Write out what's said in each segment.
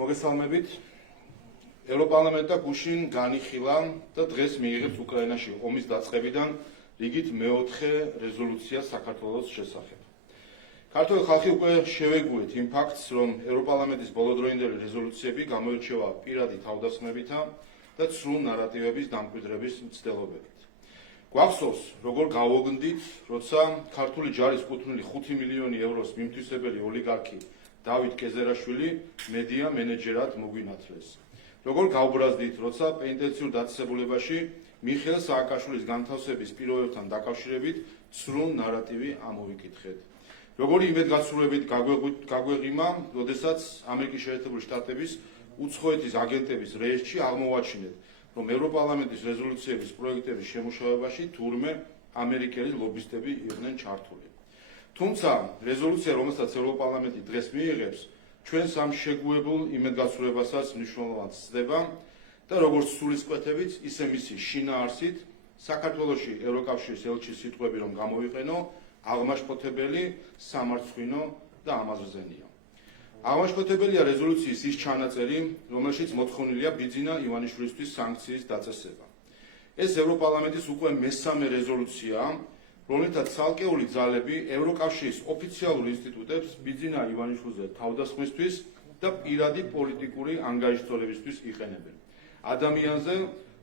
მოგესალმებით. ევროპარლამენტმა გუშინ განიხილა და დღეს მიიღებს უკრაინაში ომის დაწყებიდან რიგით მეოთხე რეზოლუცია საქართველოს შესახებ. ქართული ხალხი უკვე შევეგუეთ იმ ფაქტს, რომ ევროპარლამენტის ბოლოდროინდელი რეზოლუციები გამოირჩევა პირადი თავდასხმებითა და ცრუ ნარატივების დამკვიდრების მცდელობებით. გვახსოვს, როგორ გავოგნდით, როცა ქართული ჯარის კუთვნილი 5 მილიონი ევროს მიმთვისებელი ოლიგარქი დავით კეზერაშვილი მედია მენეჯერად მოგვინათლეს. როგორ გავბრაზდით, როცა პენტენციურ დაწესებულებაში მიხეილ სააკაშვილის განთავსების პირობებთან დაკავშირებით ცრუ ნარატივი ამოვიკითხეთ. როგორი იმედგაცრუებით გაგვეღიმა, როდესაც ამერიკის შეერთებული შტატების უცხოეთის აგენტების რეესტრში აღმოვაჩინეთ, რომ ევროპარლამენტის რეზოლუციების პროექტების შემუშავებაში თურმე ამერიკელი ლობისტები იყვნენ ჩართული. თუმცა რეზოლუცია, რომელსაც ევროპარლამენტი დღეს მიიღებს, ჩვენს ამ შეგუებულ იმედგაცრუებასაც მნიშვნელოვნად ცდება და როგორც სულისკვეთებით, ისე მისი შინაარსით საქართველოში ევროკავშირის ელჩის სიტყვები რომ გამოვიყენო, აღმაშფოთებელი, სამარცხვინო და ამაზრზენია. აღმაშფოთებელია რეზოლუციის ის ჩანაწერი, რომელშიც მოთხოვნილია ბიძინა ივანიშვილისთვის სანქციის დაწესება. ეს ევროპარლამენტის უკვე მესამე რეზოლუციაა, რომელთაც ცალკეული ძალები ევროკავშირის ოფიციალურ ინსტიტუტებს ბიძინა ივანიშვილზე თავდასხმისთვის და პირადი პოლიტიკური ანგარიშთორებისთვის იყენებენ. ადამიანზე,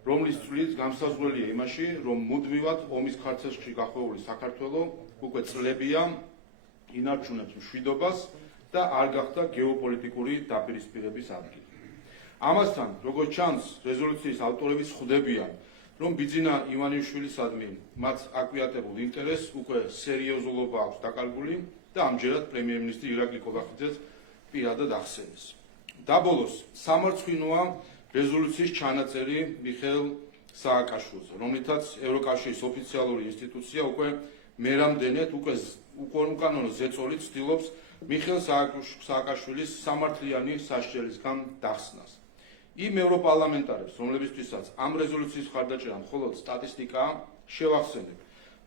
რომლის წვლით განსაზღვრელია იმაში, რომ მუდმივად ომის ქარცეში გახვეული საქართველო უკვე წლებია ინარჩუნებს მშვიდობას და არ გახდა გეოპოლიტიკური დაპირისპირების ადგილი. ამასთან, როგორც ჩანს, რეზოლუციის ავტორები ხვდებიან, რომ ბიძინა ივანიშვილისადმი მათ აკვიატებულ ინტერესს უკვე სერიოზულობა აქვს დაკარგული და ამჯერად პრემიერ-მინისტრი ირაკლი კობახიძეც პირადად ახსენეს. დაბოლოს, სამარცხვინოა რეზოლუციის ჩანაწერი მიხეილ სააკაშვილზე, რომლითაც ევროკავშირის ოფიციალური ინსტიტუცია უკვე მერამდენედ უკანონო ზეწოლით ცდილობს მიხეილ სააკაშვილის სამართლიანი სასჯელისგან დახსნას. იმ ევროპარლამენტარებს, რომლებისთვისაც ამ რეზოლუციის მხარდაჭერა მხოლოდ სტატისტიკაა, შევახსენებ,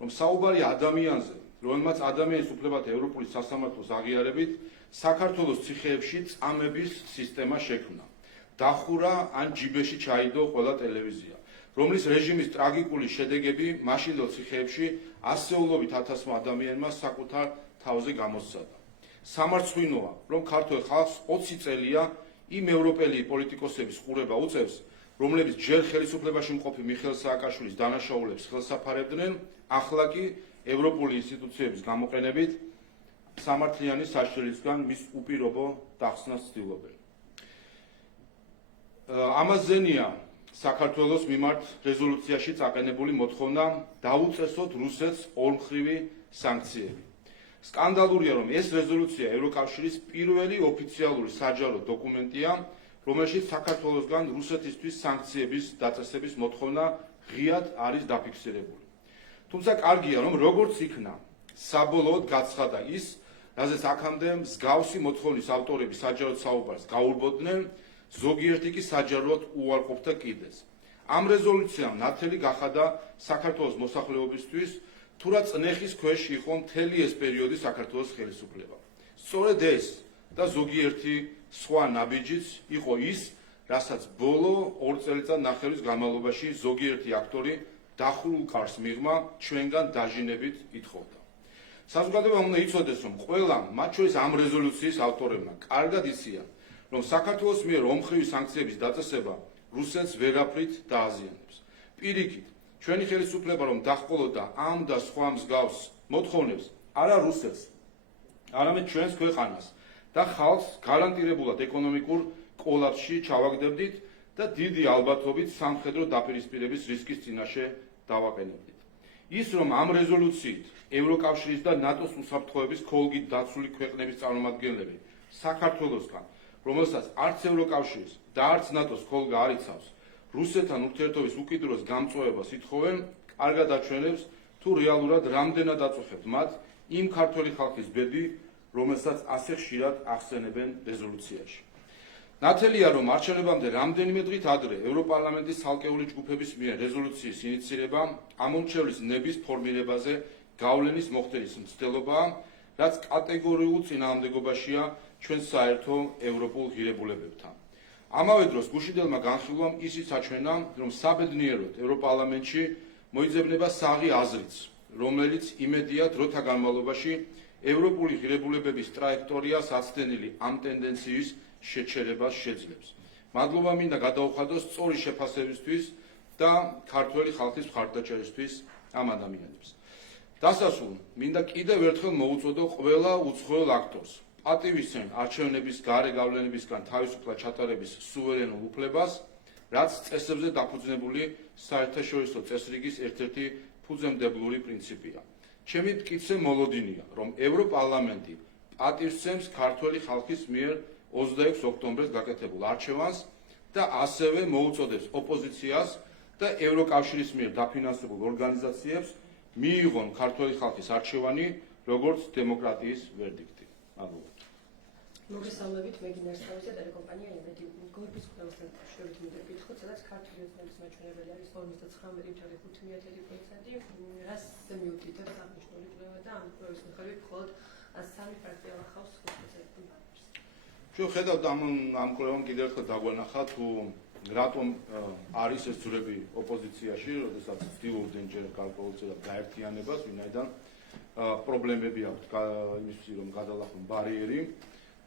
რომ საუბარია ადამიანზე, რომელმაც ადამიანის უფლებათა ევროპული სასამართლოს აღიარებით საქართველოს ციხეებში წამების სისტემა შექმნა. დახურა ან ჯიბეში ჩაიდო ყველა ტელევიზია, რომლის რეჟიმის ტრაგიკული შედეგები მაშინდელ ციხეებში ასეულობით ათასმა ადამიანმა საკუთარ თავზე გამოსცადა. სამარცხვინოა, რომ ქართველ ხალხს 20 წელია იმ ევროპელი პოლიტიკოსების ყურება უწევს, რომლებიც ჯერ ხელისუფლებაში მყოფი მიხეილ სააკაშვილის დანაშაულებს ხელსაფარებდნენ, ახლა კი ევროპული ინსტიტუციების გამოყენებით სამართლიანი სასჯელისგან მის უპირობო დახსნას ცდილობენ. ამაზენია საქართველოს მიმართ რეზოლუციაში წაყენებული მოთხოვნა დაუწესოთ რუსეთს ორმხრივი სანქციები. სკანდალურია, რომ ეს რეზოლუცია ევროკავშირის პირველი ოფიციალური საჯარო დოკუმენტია, რომელშიც საქართველოსგან რუსეთისთვის სანქციების დაწესების მოთხოვნა ღიად არის დაფიქსირებული. თუმცა კარგია, რომ როგორც იქნა საბოლოოდ გაცხადა ის, რაზეც აქამდე მსგავსი მოთხოვნის ავტორები საჯაროდ საუბარს გაურბოდნენ, ზოგიერთი კი საჯაროდ უარყოფდა კიდეც. ამ რეზოლუციამ ნათელი გახადა საქართველოს მოსახლეობისთვის, თუ რა წნეხის ქვეშ იყო მთელი ეს პერიოდი საქართველოს ხელისუფლება. სწორედ ეს და ზოგიერთი სხვა ნაბიჯიც იყო ის, რასაც ბოლო 2 წელიწად-ნახევრის განმავლობაში ზოგიერთი აქტორი დახურულ კარს მიღმა ჩვენგან დაჟინებით ითხოვდა. საზოგადოებამ უნდა იცოდეს, რომ ყველამ, მათ შორის ამ რეზოლუციის ავტორებმა, კარგად იციან, რომ საქართველოს მიერ ომხრივი სანქციების დაწესება რუსეთს ვერაფრით დააზიანებს. პირიქით, ჩვენი ხელისუფლება რომ დაჰყოლოდა ამ და სხვა მსგავს მოთხოვნებს, არა რუსეთს, არამედ ჩვენს ქვეყანას და ხალხს გარანტირებულად ეკონომიკურ კოლაფსში ჩავაგდებდით და დიდი ალბათობით სამხედრო დაპირისპირების რისკის წინაშე დავაყენებდით. ის, რომ ამ რეზოლუციით ევროკავშირის და ნატოს უსაფრთხოების ქოლგით დაცული ქვეყნების წარმომადგენლები საქართველოსგან, რომელსაც არც ევროკავშირის და არც ნატოს ქოლგა არ იცავს, რუსეთთან ურთიერთობის უკიდურეს გამწვევებას ითხოვენ, კარგად აჩვენებს, თუ რეალურად რამდენად აწუხებთ მათ იმ ქართველი ხალხის ბედი, რომელსაც ასე ხშირად ახსენებენ რეზოლუციაში. ნათელია, რომ არჩევნებამდე რამდენიმე დღით ადრე ევროპარლამენტის ცალკეული ჯგუფების მიერ რეზოლუციის ინიცირება ამომრჩევლის ნების ფორმირებაზე გავლენის მოხდენის მცდელობაა, რაც კატეგორიულ წინააღმდეგობაშია ჩვენ საერთო ევროპულ ღირებულებებთან. ამავე დროს გუშინდელმა განხილვამ ისიც აჩვენა, რომ საბედნიეროდ ევროპარლამენტში მოიძებნება საღი აზრიც, რომელიც იმედია დროთა განმავლობაში ევროპული ღირებულებების ტრაექტორიას აცდენილი ამ ტენდენციის შეჩერებას შეძლებს. მადლობა მინდა გადაუხადოს სწორი შეფასებისთვის და ქართველი ხალხის მხარდაჭერისთვის ამ ადამიანებს. დასასრულ მინდა კიდევ ერთხელ მოუწოდო ყველა უცხოელ აქტორს პატივისცემ არჩევნების გარე გავლენებისგან თავისუფლად ჩატარების სუვერენულ უფლებას, რაც წესებზე დაფუძნებული საერთაშორისო წესრიგის ერთ-ერთი ფუძემდებლური პრინციპია. ჩემი მტკიცე მოლოდინია, რომ ევროპარლამენტი პატივისცემს ქართველი ხალხის მიერ 26 ოქტომბერს გაკეთებულ არჩევანს და ასევე მოუწოდებს ოპოზიციას და ევროკავშირის მიერ დაფინანსებულ ორგანიზაციებს მიიღონ ქართველი ხალხის არჩევანი როგორც დემოკრატიის ვერდიქტი. მადლობა. მოგესალმებით, მეგინარს თავისა ტელეკომპანია იმედი გორბის ყველასთან შევით მიდეკითხოთ, სადაც ქართული ოცნების მაჩვენებელი არის 59.5%, რას მიუთითებს აღნიშნული კვლევა და ამ კვლევის მიხედვით მხოლოდ 3 პარტია ახავს 5%-ს. ჩვენ ხედავთ ამ კვლევამ კიდევ ერთხელ დაგვანახა თუ რატომ არის ეს ძვრები ოპოზიციაში, როდესაც ცდილობდნენ ჯერ გარკვეულწილად და გაერთიანებას, ვინაიდან პრობლემები აქვთ იმისთვის, რომ გადალახონ ბარიერი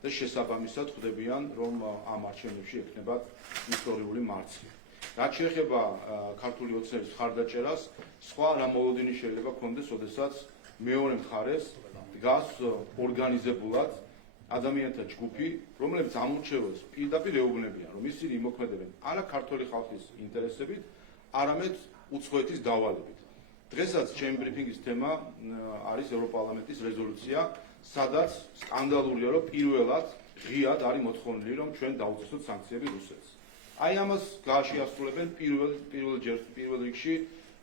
და შესაბამისად ხვდებიან, რომ ამ არჩევნებში ექნებათ ისტორიული მარცხი. რაც შეეხება ქართული ოცნების მხარდაჭერას, სხვა რა მოლოდინი შეიძლება გქონდეს, როდესაც მეორე მხარეს დგას ორგანიზებულად ადამიანთა ჯგუფი, რომლებიც ამორჩევას პირდაპირ ეუბნებიან, რომ ისინი იმოქმედებენ არა ქართული ხალხის ინტერესებით, არამედ უცხოეთის დავალებით. დღესაც ჩემი ბრიფინგის თემა არის ევროპარლამენტის რეზოლუცია, სადაც სკანდალურია, რომ პირველად ღიად არის მოთხოვნილი, რომ ჩვენ დაუწესოთ სანქციები რუსეთს. აი ამას გააშიასრულებენ პირველ რიგში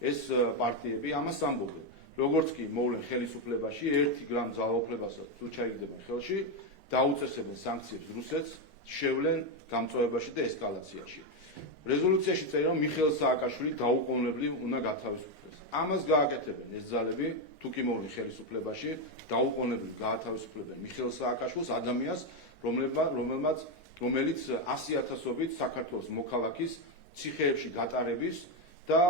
ეს პარტიები, ამას ამბობენ. როგორც კი მოვლენ ხელისუფლებაში, 1 გრამ ძალაუფლებასაც თუ ჩაიგდებენ ხელში, დაუწესებენ სანქციებს რუსეთს, შევლენ გამწვავებაში და ესკალაციაში. რეზოლუციაში წერია, რომ მიხეილ სააკაშვილი დაუყოვნებლივ უნდა გათავისუფლდეს. ამას გააკეთებენ ეს ძალები, თუ კი მოვლენ ხელისუფლებაში, დაუყოვნებლივ გაათავისუფლებენ მიხეილ სააკაშვილს, ადამიანს, რომელიც 100,000-ობით საქართველოს მოქალაქის ციხეებში გატარების და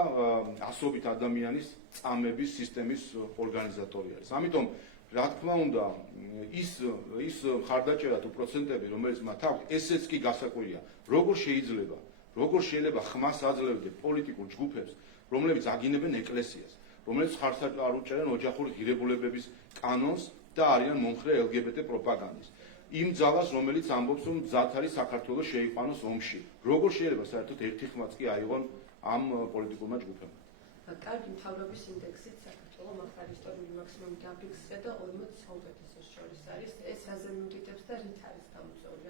ასობით ადამიანის წამების სისტემის ორგანიზატორი არის. ამიტომ რა თქმა უნდა, ის მხარდაჭერა თუ პროცენტები, რომელიც მათ აქვს, ესეც კი გასაკვირია. როგორ შეიძლება ხმას აძლევდნენ პოლიტიკურ ჯგუფებს, რომლებიც აგინებენ ეკლესიას, რომლებიც ხარს არ უჭერენ ოჯახური ღირებულებების კანონს და არიან მომხრე LGBT პროპაგანდის. იმ ძალას, რომელიც ამბობს, რომ მზად არის საქართველოს შეიყვანოს ომში. როგორ შეიძლება საერთოდ ერთი ხმაც კი აიღონ ამ პოლიტიკურმა ჯგუფებმა. კარგი მთავრობის ინდექსით საქართველოს ახალი ისტორიული მაქსიმუმი დაფიქსირდა და 40 საუკეთესოს შორის არის. ეს რაზე მიუთითებს და რით არის გამოწვეული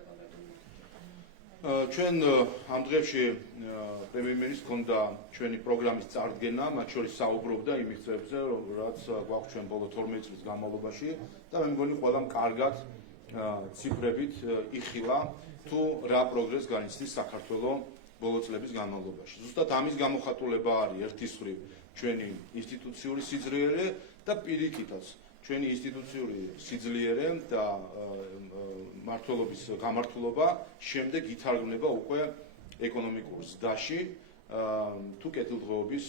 ჩვენ ამ დღეებში პრემიერ-მინისტრს ჰქონდა ჩვენი პროგრამის წარდგენა, მათ შორის საუბრობდა იმ მიღწევებზე, რაც გვაქვს ჩვენ ბოლო 12 წლის განმავლობაში და მე მგონი ყველამ კარგად ციფრებით იხილა თუ რა პროგრესს განიცდის საქართველოს ბოლო წლების განმავლობაში. ზუსტად ამის გამოხატულება არის ერთის მხრივ ჩვენი ინსტიტუციური სიძლიერე და პირიქითაც ჩვენი ინსტიტუციური სიძლიერე და მმართველობის გამართულობა შემდეგ ითარგმნება უკვე ეკონომიკურ ზრდაში თუ კეთილდღეობის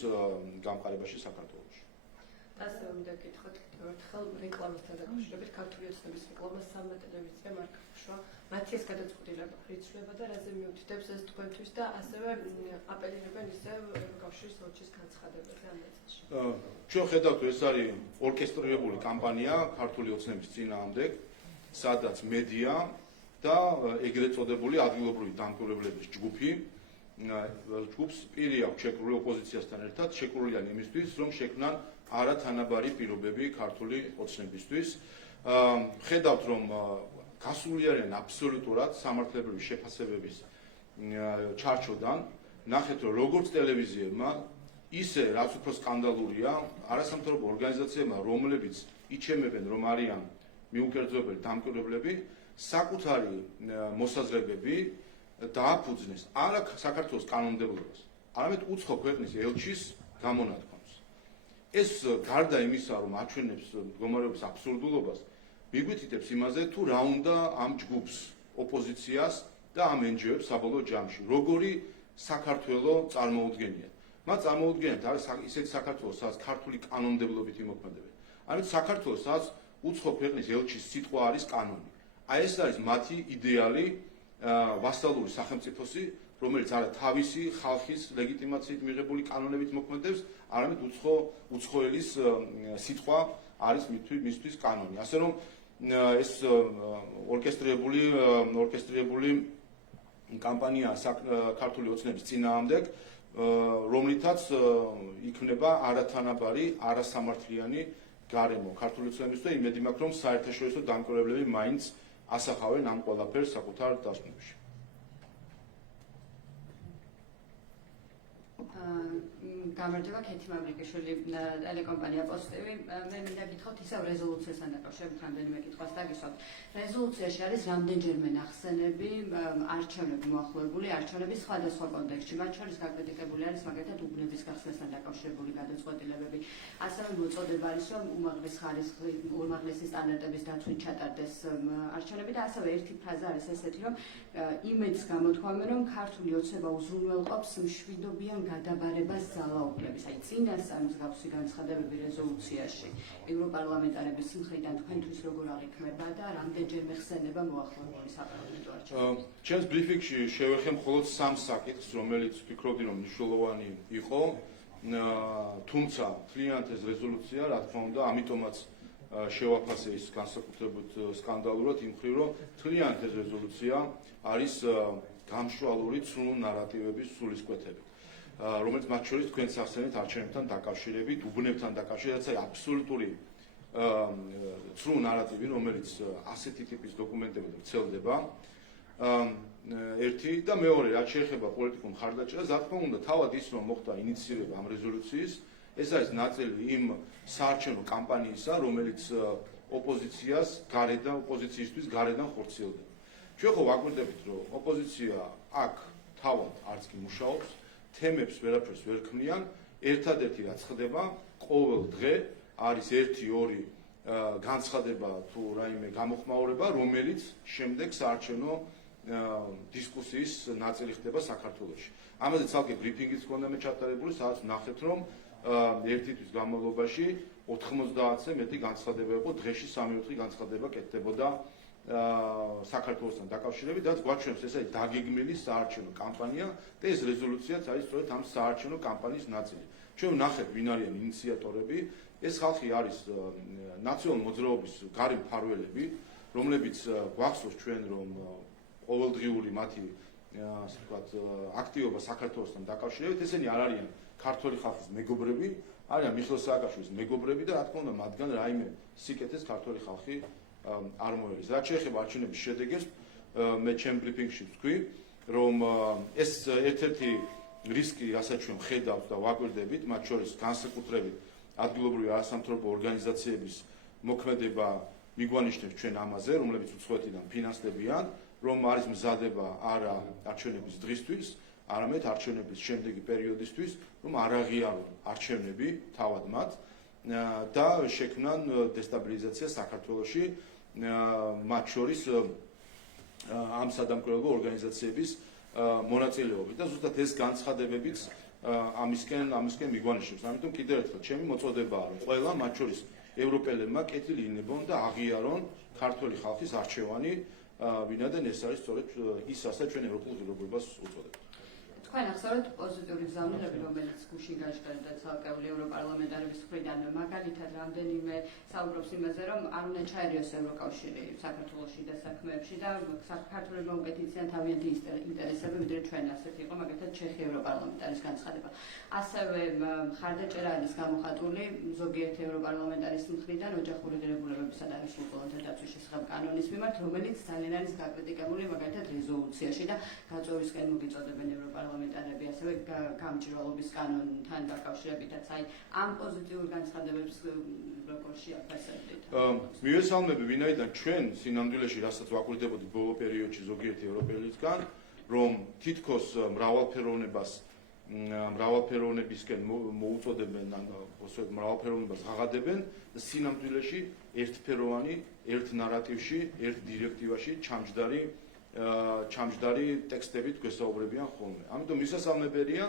გამყარებაში საქართველოში. ასე უნდა გითხრათ, ერთხელ რეკლამასთან დაკავშირებით ქართული ოცნების რეკლამა 13 ტელევიზია მარკაშვა მათი ეს გადაწყვეტილება რიცვლება და რაზე მიუთითებს ეს თქვენთვის და ასევე აპელირებენ ისევ ევროკავშირის ელჩის განცხადებაზე ამ წელს. ჩვენ ხედავთ, ეს არის ორკესტრირებული კამპანია ქართული ოცნების წინააღმდეგ, სადაც მედია და ეგრეთ წოდებული ადგილობრივი დამკვირვებლების ჯგუფი ჯგუფს პირი აქვს შეკრული ოპოზიციასთან ერთად, შეკრულია იმისთვის, რომ შექმნან არათანაბარი პირობები ქართული ოცნებისთვის. ხედავთ, რომ გასული არიან აბსოლუტურად სამართლებრივი შეფასებების ჩარჩოდან. ნახეთ, რომ როგორც ტელევიზიებმა, ისე რაც უფრო სკანდალურია, არასამთავრობო ორგანიზაციებმა, რომლებიც იჩემებენ, რომ არიან მიუკერძოებელი დამკვირვებლები, საკუთარი მოსაზრებები დააფუძნეს არა საქართველოს კანონმდებლობას, არამედ უცხო ქვეყნის ელჩის გამონათქვამს. ეს გარდა იმისა, რომ აჩვენებს მდგომარეობის აბსურდულობას, მიგვითითებს იმაზე, თუ რა უნდა ამ ჯგუფს, ოპოზიციას და ამ NGO-ებს საბოლოო ჯამში, როგორი საქართველო წარმოუდგენიათ. მათ წარმოუდგენიათ არის ისეთი საქართველო, სადაც ქართული კანონმდებლობით იმოქმედებენ. ამით საქართველო, სადაც უცხო ქვეყნის ელჩის სიტყვა არის კანონი. აი ეს არის მათი იდეალი ვასალური სახელმწიფოსი, რომელიც არა თავისი ხალხის ლეგიტიმაციით მიღებული კანონებით მოქმედებს, არამედ უცხო ელის სიტყვა არის მისთვის კანონი. ასე რომ ეს ორკესტრირებული კამპანია ქართული ოცნების წინააღმდეგ, რომლითაც იქნება არათანაბარი, არასამართლიანი გარემო ქართული ოცნების და იმედი მაქვს, რომ საერთაშორისო დამკვირვებლები მაინც ასახავენ ამ ყველაფერს საკუთარ დასკვნებში. გამარჯობა, ქეთი მავრიკიშვილი, ტელეკომპანია პოზიტივი. მე მინდა გითხრათ ისევ რეზოლუციასთან დაკავშირებით რამდენიმე კითხვას დაგისვათ. რეზოლუციაში არის რამდენჯერმე ნახსენები არჩევნები მოახლოებული, არჩევნების სხვადასხვა კონტექსტში, მათ შორის გაკრიტიკებული არის მაგალითად უბნების გახსნასთან დაკავშირებული გადაწყვეტილებები. ასევე მოწოდება არის, რომ უმაღლესი სტანდარტების დაცვით ჩატარდეს არჩევნები და ასევე ერთი ფრაზა არის ესეთი, რომ იმედს გამოთქვამენ, რომ ქართული ოცნება უზრუნველყოფს მშვიდობიან გადაბარებას ძალაუფლების. აი წინას ამ მსგავსი განცხადებები რეზოლუციაში ევროპარლამენტარების მხრიდან თქვენთვის როგორ აღიქმება და რამდენჯერმე ხსენება მოახლოებული საპარლამენტო არჩევნებში? ჩემს ბრიფინგში შევეხე მხოლოდ 3 საკითხს, რომელიც ვფიქრობდი, რომ მნიშვნელოვანი იყო, თუმცა მთლიანად ეს რეზოლუცია, რა თქმა უნდა, ამიტომაც შევაფასე ის განსაკუთრებით სკანდალურად იმ მხრივ, რომ მთლიანად ეს რეზოლუცია არის გამშვალული ცრუ ნარატივების სულისკვეთებით, რომელიც მათ შორის თქვენს ახსენეთ არჩევნებთან დაკავშირებით, უბნებთან დაკავშირებით, აი აბსოლუტური ცრუ ნარატივი, რომელიც ასეთი ტიპის დოკუმენტებით ვრცელდება. ერთი და მეორე, რაც შეეხება პოლიტიკურ მხარდაჭერას, რა თქმა უნდა, თავად ის რომ მოხდა ინიციირება ამ რეზოლუციის, ეს არის ნაწილი იმ საარჩევნო კამპანიისა, რომელიც ოპოზიციისთვის გარედან ხორციელდება. ჩვენ ხო ვაკვირდებით, რომ ოპოზიცია აქ თავად არც კი მუშაობს, თემებს ვერაფერს ვერ ქმნიან, ერთადერთი რაც ხდება, ყოველ დღე არის 1-2 განცხადება თუ რაიმე გამოხმაურება, რომელიც შემდეგ საარჩევნო დისკუსიის ნაწილი ხდება საქართველოში. ამაზე ცალკე ბრიფინგიც ჰქონდა მე ჩატარებული, სადაც ვნახეთ, რომ ერთი თვის განმავლობაში 90-ზე მეტი განცხადება იყო, დღეში 3-4 განცხადება კეთდებოდა საქართველოსთან დაკავშირებით, რაც გვაჩვენებს ეს არის დაგეგმილი საარჩევნო კამპანია და ეს რეზოლუციაც არის სწორედ ამ საარჩევნო კამპანიის ნაწილი. ჩვენ ვნახეთ, ვინ არიან ინიციატორები, ეს ხალხი არის ნაციონალური მოძრაობის გარე მფარველები, რომლებიც გვახსოვს ჩვენ, რომ ყოველდღიური მათი ასე ვთქვათ აქტივობა საქართველოსთან დაკავშირებით, ესენი არ არიან ქართული ხალხის მეგობრები, არიან მიხეილ სააკაშვილის მეგობრები და რა თქმა უნდა მათგან რაიმე სიკეთეს ქართული ხალხი არ მოელის. რაც შეეხება არჩევნების შედეგებს, მე ჩემ ბრიფინგში ვთქვი, რომ ეს ერთ-ერთი რისკი, რასაც ჩვენ ხედავთ და ვაკვირდებით, მათ შორის განსაკუთრებით ადგილობრივი არასამთავრობო ორგანიზაციების მოქმედება მიგვანიშნებს ჩვენ ამაზე, რომლებიც უცხოეთიდან ფინანსდებიან, რომ არის მზადება არა არჩევნების დღისთვის, არამედ არჩევნების შემდეგი პერიოდისთვის, რომ არ აღიარონ არჩევნები თავად მათ და შექმნან დესტაბილიზაცია საქართველოში, მათ შორის ამ სადამკვირვებლო ორგანიზაციების მონაწილეობით და ზუსტად ეს განცხადებებიც ამისკენ მიგვანიშნებს. ამიტომ კიდევ ერთხელ ჩემი მოწოდებაა, რომ ყველა მათ შორის ევროპელებმა კეთილი ინებონ და აღიარონ ქართული ხალხის არჩევანი, ვინაიდან ეს არის სწორედ ის, რასაც ჩვენ ევროპულ ღირებულებას უწოდებთ. თქვენ ახსოვთ პოზიტიური გზავნილები, რომელიც გუშინ გაჟღერდა ცალკეული ევროპარლამენტარების მხრიდან, მაგალითად რამდენიმე საუბრობს იმაზე, რომ არ უნდა ჩაერიოს ევროკავშირი საქართველოში და საქმეებში და საქართველოსმა უკეთიციან თავიანთი ინტერესები, ვიდრე ჩვენ ასეთი იყო, მაგალითად ჩეხი ევროპარლამენტარის განცხადება. ასევე მხარდაჭერა არის გამოხატული ზოგიერთი ევროპარლამენტარის მხრიდან ოჯახური ღირებულებებისა და სრულ კოლონთა დაცვის შესახებ კანონის მიმართ, რომელიც ძალიან არის გაკრიტიკებული მაგალითად რეზოლუციაში და გაწევრისკენ მოგიწოდებენ ევროპარლამენტარები, ასევე გამჭირვალობის კანონთან დაკავშირებითაც, აი ამ პოზიტიურ განცხადებებს როგორ შეაფასებთ? მივესალმები, ვინაიდან ჩვენ სინამდვილეში, რასაც ვაკვირდებოდით ბოლო პერიოდში ზოგიერთი ევროპელისგან, რომ თითქოს მრავალფეროვნებას მრავალფეროვნებისკენ მოუწოდებენ, მრავალფეროვნებას ღაღადებენ და სინამდვილეში ერთფეროვანი, ერთ ნარატივში, ერთ დირექტივაში ჩამჯდარი ტექსტებით გვესაუბრებიან ხოლმე. ამიტომ მისასალმებელია,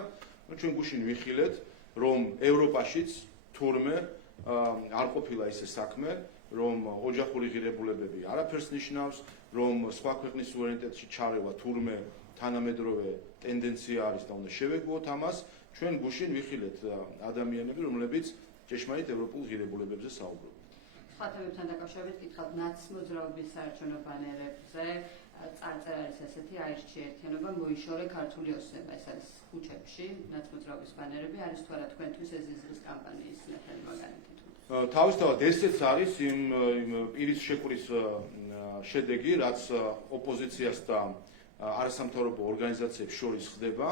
ჩვენ გუშინ ვიხილეთ, რომ ევროპაშიც თურმე არ ყოფილა ისე საქმე, რომ ოჯახური ღირებულებები არაფერს ნიშნავს, რომ სხვა ქვეყნის სუვერენიტეტში ჩარევა თურმე თანამედროვე ტენდენცია არის და უნდა შევეგუოთ ამას, ჩვენ გუშინ ვიხილეთ ადამიანები, რომლებიც ჭეშმარიტ ევროპულ ღირებულებებზე საუბრობენ. სხვა თემებთან დაკავშირებით გითხავთ ნაცმოძრაობის საარჩევნო ბანერებზე წარწერა არის ესეთი აირჩი ერთიანობა მოიშორე ქართული ოცნება, ეს არის ქუჩებში ნაცმოძრაობის ბანერები, არის თუ არა თქვენთვის ეს ზიზღის კამპანიის ნათელი მაგალითი? თავისთავად ესეც არის იმ პირის შეკვრის შედეგი, რაც ოპოზიციას და არასამთავრობო ორგანიზაციებს შორის ხდება,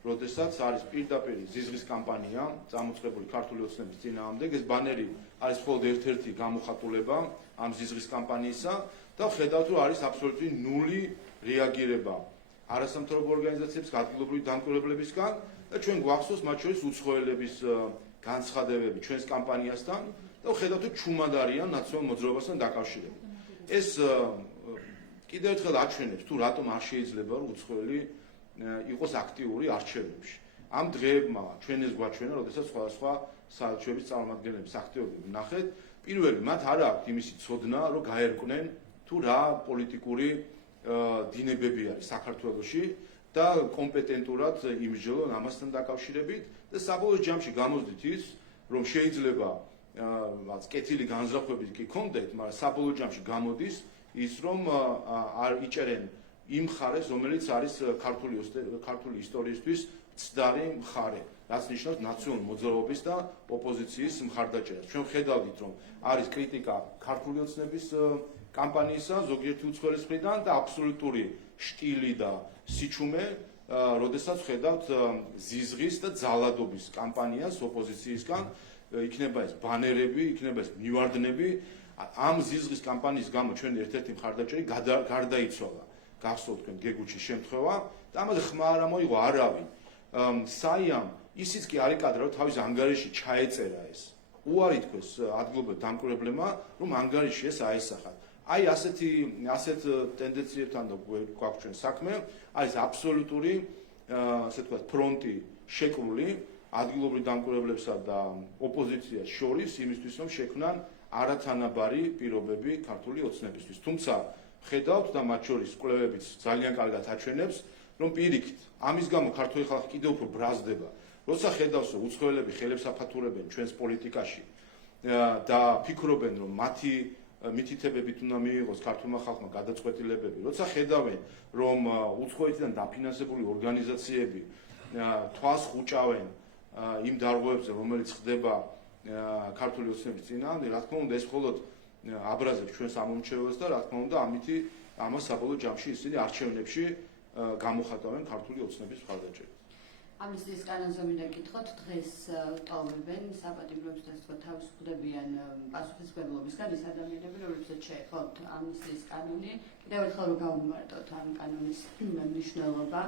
როდესაც არის პირდაპირ ზიზღის კამპანია წამოწყებული ქართული ოცნების წინააღმდეგ. ეს ბანერი არის მხოლოდ ერთ-ერთი გამოხატულება ამ ზიზღის კამპანიისა და ხედავთ, რომ არის აბსოლუტური ნული რეაგირება არასამთავრობო ორგანიზაციების ადგილობრივი დამკვირვებლებისგან და ჩვენ გვახსოვს მათ შორის უცხოელების განცხადებები ჩვენს კამპანიასთან და ხედავთ, რომ ჩუმად არიან ნაციონალურ მოძრაობასთან დაკავშირებით. ეს კიდევ ერთხელ აჩვენებს, თუ რატომ არ შეიძლება რომ უცხოელი იყოს აქტიური არჩევნებში. ამ დღეებმა ჩვენ ეს გვაჩვენა, როდესაც სხვადასხვა საელჩოების წარმომადგენლების აქტივობები ნახეთ, პირველი მათ არ აქვს იმისი ცოდნა, რომ გაერკვნენ თუ რა პოლიტიკური დინებები არის საქართველოში და კომპეტენტურად იმსჯელონ ამასთან დაკავშირებით და საბოლოო ჯამში გამოსდით ის, რომ შეიძლება რაც კეთილი განზრახვები კი ქონდეთ, მაგრამ საბოლოო ჯამში გამოდის ის, რომ არ იჭერენ იმ მხარეს, რომელიც არის ქართული ისტორიისთვის ცდარი მხარე, რაც ნიშნავს ნაციონალურ მოძრაობის და ოპოზიციის მხარდაჭერას. ჩვენ ხედავდით, რომ არის კრიტიკა ქართული ოცნების კამპანიისა ზოგიერთი უცხოელის მხრიდან და აბსოლუტური შტილი და სიჩუმე, როდესაც ხედავთ ზიზღის და ძალადობის კამპანიას ოპოზიციისგან, იქნება ეს ბანერები, იქნება ეს მივარდნები. ამ ზიზღის კამპანიის გამო ჩვენი ერთ-ერთი მხარდაჭერი გარდაიცვალა. გახსოვთ თქვენ გეგუჩის შემთხვევა და ამაზე ხმა არ მოიღო არავინ. საიამ ისიც კი არ იკადრა, რომ თავის ანგარიში ჩაეწერა ეს. უარი თქვეს ადგილობრივ დამკვირვებლებმა, რომ ანგარიში ეს აესახათ. აი ასეთ ტენდენციებთან გვაქვს ჩვენ საქმე, არის აბსოლუტური, ასე ვთქვათ, ფრონტი შეკლული ადგილობრივ დამკვირვებლებსა და ოპოზიციას შორის იმისთვის, რომ შექმნან არათანაბარი პირობები ქართული ოცნებისთვის. თუმცა ხედავთ და მათ შორის კვლევებიც ძალიან კარგად აჩვენებს, რომ პირიქით ამის გამო ქართული ხალხი კიდევ უფრო ბრაზდება. როცა ხედავს, რომ უცხოელები ხელებს აფათურებენ ჩვენს პოლიტიკაში და ფიქრობენ, რომ მათი მითითებებით უნდა მიიღოს ქართულმა ხალხმა გადაწყვეტილებები, როცა ხედავენ, რომ უცხოეთიდან დაფინანსებული ორგანიზაციები თვალს ხუჭავენ იმ დარღვევებზე, რომელიც ხდება ქართული ოცნების წინააღმდეგ, რა თქმა უნდა, ეს მხოლოდ აბრაზებს ჩვენს ამომრჩეველს და რა თქმა უნდა, ამას საბოლოო ჯამში ისინი არჩევნებში გამოხატავენ ქართული ოცნების მხარდაჭერით. ამნისტიის კანონზე მინდა გითხოთ, დღეს ტოვებენ საპატიმროებს და ასე თავისუფლებიან პასუხისმგებლობისგან ის ადამიანები, რომლებსაც შეეხოთ ამნისტიის კანონი. კიდევ ერთხელ რომ გავუმარტოთ ამ კანონის მნიშვნელობა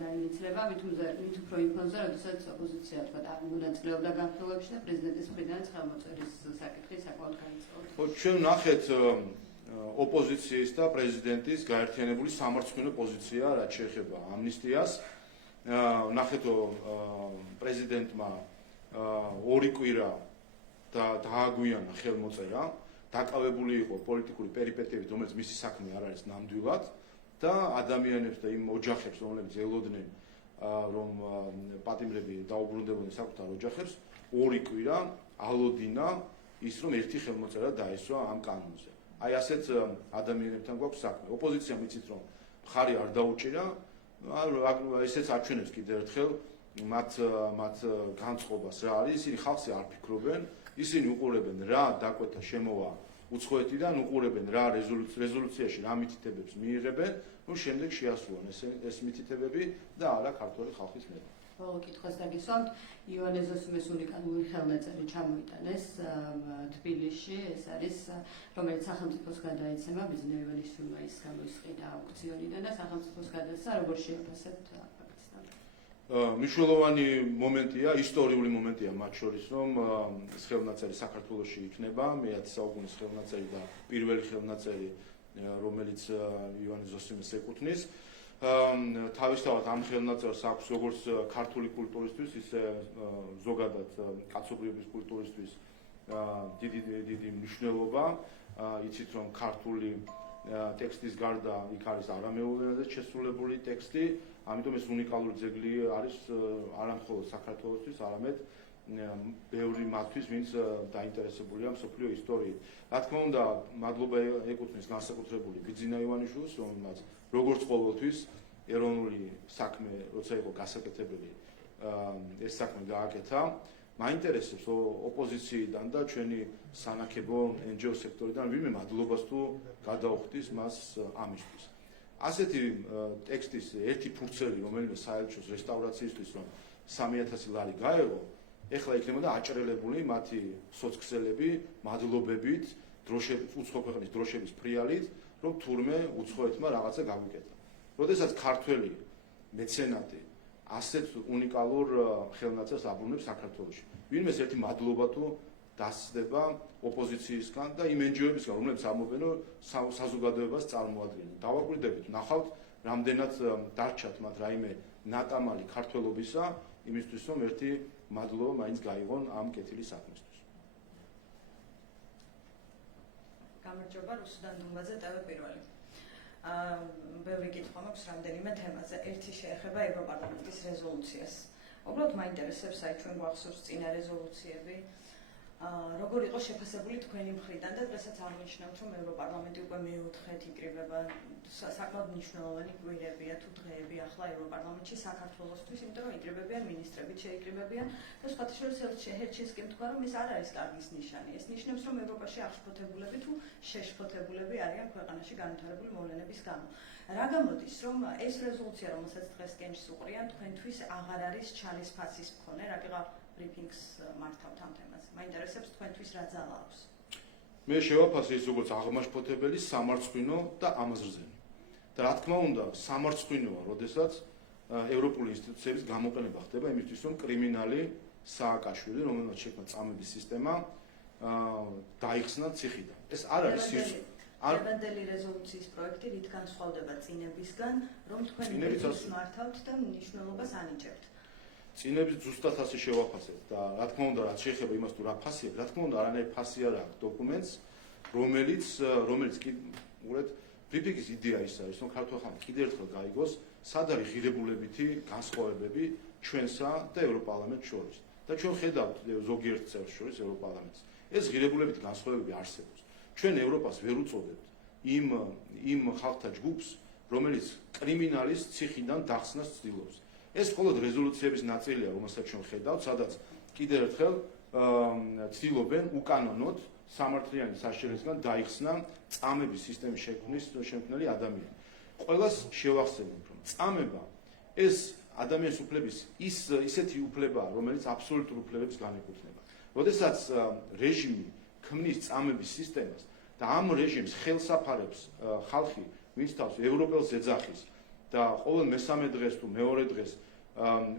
და ინიცირება, მით უფრო იმ ფონზე, როდესაც ოპოზიცია თქვა მონაწილეობდა განხილვებში და პრეზიდენტის მხრიდან ხელმოწერის საკითხი საკმაოდ გაიწვია. ხო, ჩვენ ნახეთ ოპოზიციის და პრეზიდენტის გაერთიანებული სამარცხვინო პოზიცია, რაც შეეხება ამნისტიას. ნახეთ პრეზიდენტმა 2 კვირა დააგვიანა ხელმოწერა, დაკავებული იყო პოლიტიკური პერიპეტიებით, რომელიც მისი საქმე არ არის ნამდვილად და ადამიანებს და იმ ოჯახებს, რომლებიც ელოდნენ, რომ პატიმრები დაუბრუნდებოდნენ საკუთარ ოჯახებს, 2 კვირა ალოდინა ის, რომ ერთი ხელმოწერა დაესვა ამ კანონზე. აი ასეთ ადამიანებთან გვაქვს საქმე. ოპოზიციამ იცით, რომ მხარი არ დაუჭირა, ესეც აჩვენებს კიდევ ერთხელ მათ განწყობას რა არის, ისინი ხალხზე არ ფიქრობენ, ისინი უყურებენ რა დაკვეთა შემოვა უცხოეთიდან, უყურებენ რა რეზოლუციაში რა მითითებებს მიიღებენ, ну შემდეგ შეასრულონ ეს მითითებები და არა ქართული ხალხის მიერ. ბოლო კითხვას დაგისვამთ, ივანე ზოსიმეს უნიკალური ხელნაწერი ჩამოიტანეს თბილისში, ეს არის რომელიც სახელმწიფოს გადაეცემა ბიზნეს ევანიშვილმა ის გამოისყიდა აუქციონიდან და სახელმწიფოს გადასცა, როგორ შეაფასებთ ფაქტს? მნიშვნელოვანი მომენტია, ისტორიული მომენტია მათ შორის, რომ ხელნაწერი საქართველოში იქნება, მე-10 საუკუნის ხელნაწერი და პირველი ხელნაწერი, რომელიც ივანე ზოსიმეს ეკუთვნის. თავისთავად ამ ხელნაწერს აქვს როგორც ქართული კულტურისთვის, ისე ზოგადად კაცობრიობის კულტურისთვის დიდი მნიშვნელობა. იცით რომ ქართული ტექსტის გარდა იქ არის არამეულ ენაზე შესრულებული ტექსტი, ამიტომ ეს უნიკალური ძეგლი არის არა მხოლოდ საქართველოსთვის, არამედ ბევრი მათთვის, ვინც დაინტერესებულია მსოფლიო ისტორიით. რა თქმა უნდა, მადლობა ეკუთვნის განსაკუთრებული ბიძინა ივანიშვილს, რომელმაც როგორც ყოველთვის ეროვნული საქმე, როცა იყო გასაკეთებელი, ეს საქმე გააკეთა. მაინტერესებს ოპოზიციიდან და ჩვენი სანაკებო NGO სექტორიდან ვინმე მადლობას თუ გადაუხდის მას ამისთვის. ასეთი ტექსტის ერთი ფურცელი, რომელიმე საელჩოს რესტავრაციისთვის, რომ 3000 ლარი გაეღო, ეხლა იქნებოდა აჭრელებული მათი სოცქსელები მადლობებით, უცხო ქვეყნის დროშების ფრიალით, რომ თურმე უცხოეთმა რაღაცა გაგვიკეთა. როდესაც ქართველი მეცენატი ასეთ უნიკალურ ხელნაწერს აბრუნებს საქართველოში. ვინმეს ერთი მადლობა თუ დასწდება ოპოზიციისგან და იმ NGO-ებისგან, რომლებიც ამბობენ, რომ საზოგადოებას წარმოადგენენ. დავაკვირდებით, ნახავთ, რამდენად დარჩათ მათ რაიმე ნატამალი ქართველობისა, იმისთვის, რომ ერთი მადლობა მაინც გაიღონ ამ კეთილი საქმისთვის. გამარჯობა, რუსუდან დუმბაძე, TV პირველი. ბევრი კითხვა მაქვს რამდენიმე თემაზე. ერთი შეეხება ევროპარლამენტის რეზოლუციას. უბრალოდ მაინტერესებს, აი ჩვენ გვახსოვს წინა რეზოლუციები, როგორ იყო შეფასებული თქვენი მხრიდან და დღესაც აღნიშნავთ, რომ ევროპარლამენტი უკვე მე-4-ით იკრიბება, საკმაოდ მნიშვნელოვანი კვირებია თუ დღეები ახლა ევროპარლამენტში საქართველოსთვის, იმიტომ რომ იკრიბებიან მინისტრებით, შეიკრიბებიან და სხვათა შორის ერთ-ერთს კი თქვა, რომ ეს არ არის კარგის ნიშანი. ეს ნიშნავს, რომ ევროპაში აღშფოთებულები თუ შეშფოთებულები არიან ქვეყანაში განვითარებული მოვლენების გამო. რა გამოდის, რომ ეს რეზოლუცია, რომელსაც დღეს კენჭს უყრიან, თქვენთვის აღარ არის ჩალისფასის მქონე, რატიღა ბრიფინგს მართავთ ამ თემაზე. მაინტერესებს თქვენთვის რა ძალა აქვს. მე შევაფასე ის როგორც აღმაშფოთებელი, სამარცხვინო და ამაზრზენი. და რა თქმა უნდა, სამარცხვინოა, როდესაც ევროპული ინსტიტუციების გამოყენება ხდება იმისთვის, რომ კრიმინალი სააკაშვილი, რომელმაც შექმნა წამების სისტემა, დაიხსნა ციხიდან. ეს არ არის დღევანდელი რეზოლუციის პროექტი რით განსხვავდება წინებისგან, რომ თქვენ ბრიფინგს მართავთ და მნიშვნელობას ანიჭებთ. წინების ზუსტად ასე შევაფასებთ და რა თქმა უნდა, რაც შეეხება იმას თუ რა ფასია, რა თქმა უნდა, არანაირი ფასი არ აქვს დოკუმენტს, რომელიც კი უბრალოდ ბრიფინგის იდეა ის არის, რომ ქართველხანს კიდევ ერთხელ გაიგოს, სად არის ღირებულებითი განსხვავებები ჩვენსა და ევროპარლამენტს შორის. და ჩვენ ხედავთ ზოგიერთ წევრს შორის ევროპარლამენტს. ეს ღირებულებითი განსხვავებები არსებობს. ჩვენ ევროპას ვერ უწოდებთ იმ ხალხთა ჯგუფს, რომელიც კრიმინალის ციხიდან დახსნას ცდილობს. ეს მხოლოდ რეზოლუციების ნაწილია, რომელსაც ჩვენ ხედავთ, სადაც კიდევ ერთხელ ცდილობენ უკანონოდ სამართლიანი საშერისგან დაიხსნა წამების სისტემის შექმნელი ადამიანი. ყველას შევახსენებთ, რომ წამება ეს ადამიანის უფლების ისეთი უფლებაა, რომელიც აბსოლუტურ უფლებებს განეკუთვნება. როდესაც რეჟიმი ქმნის წამების სისტემას და ამ რეჟიმს ხელს აფარებს ხალხი, ვინც თავს ევროპელს ეძახის და ყოველ მესამე დღეს თუ მეორე დღეს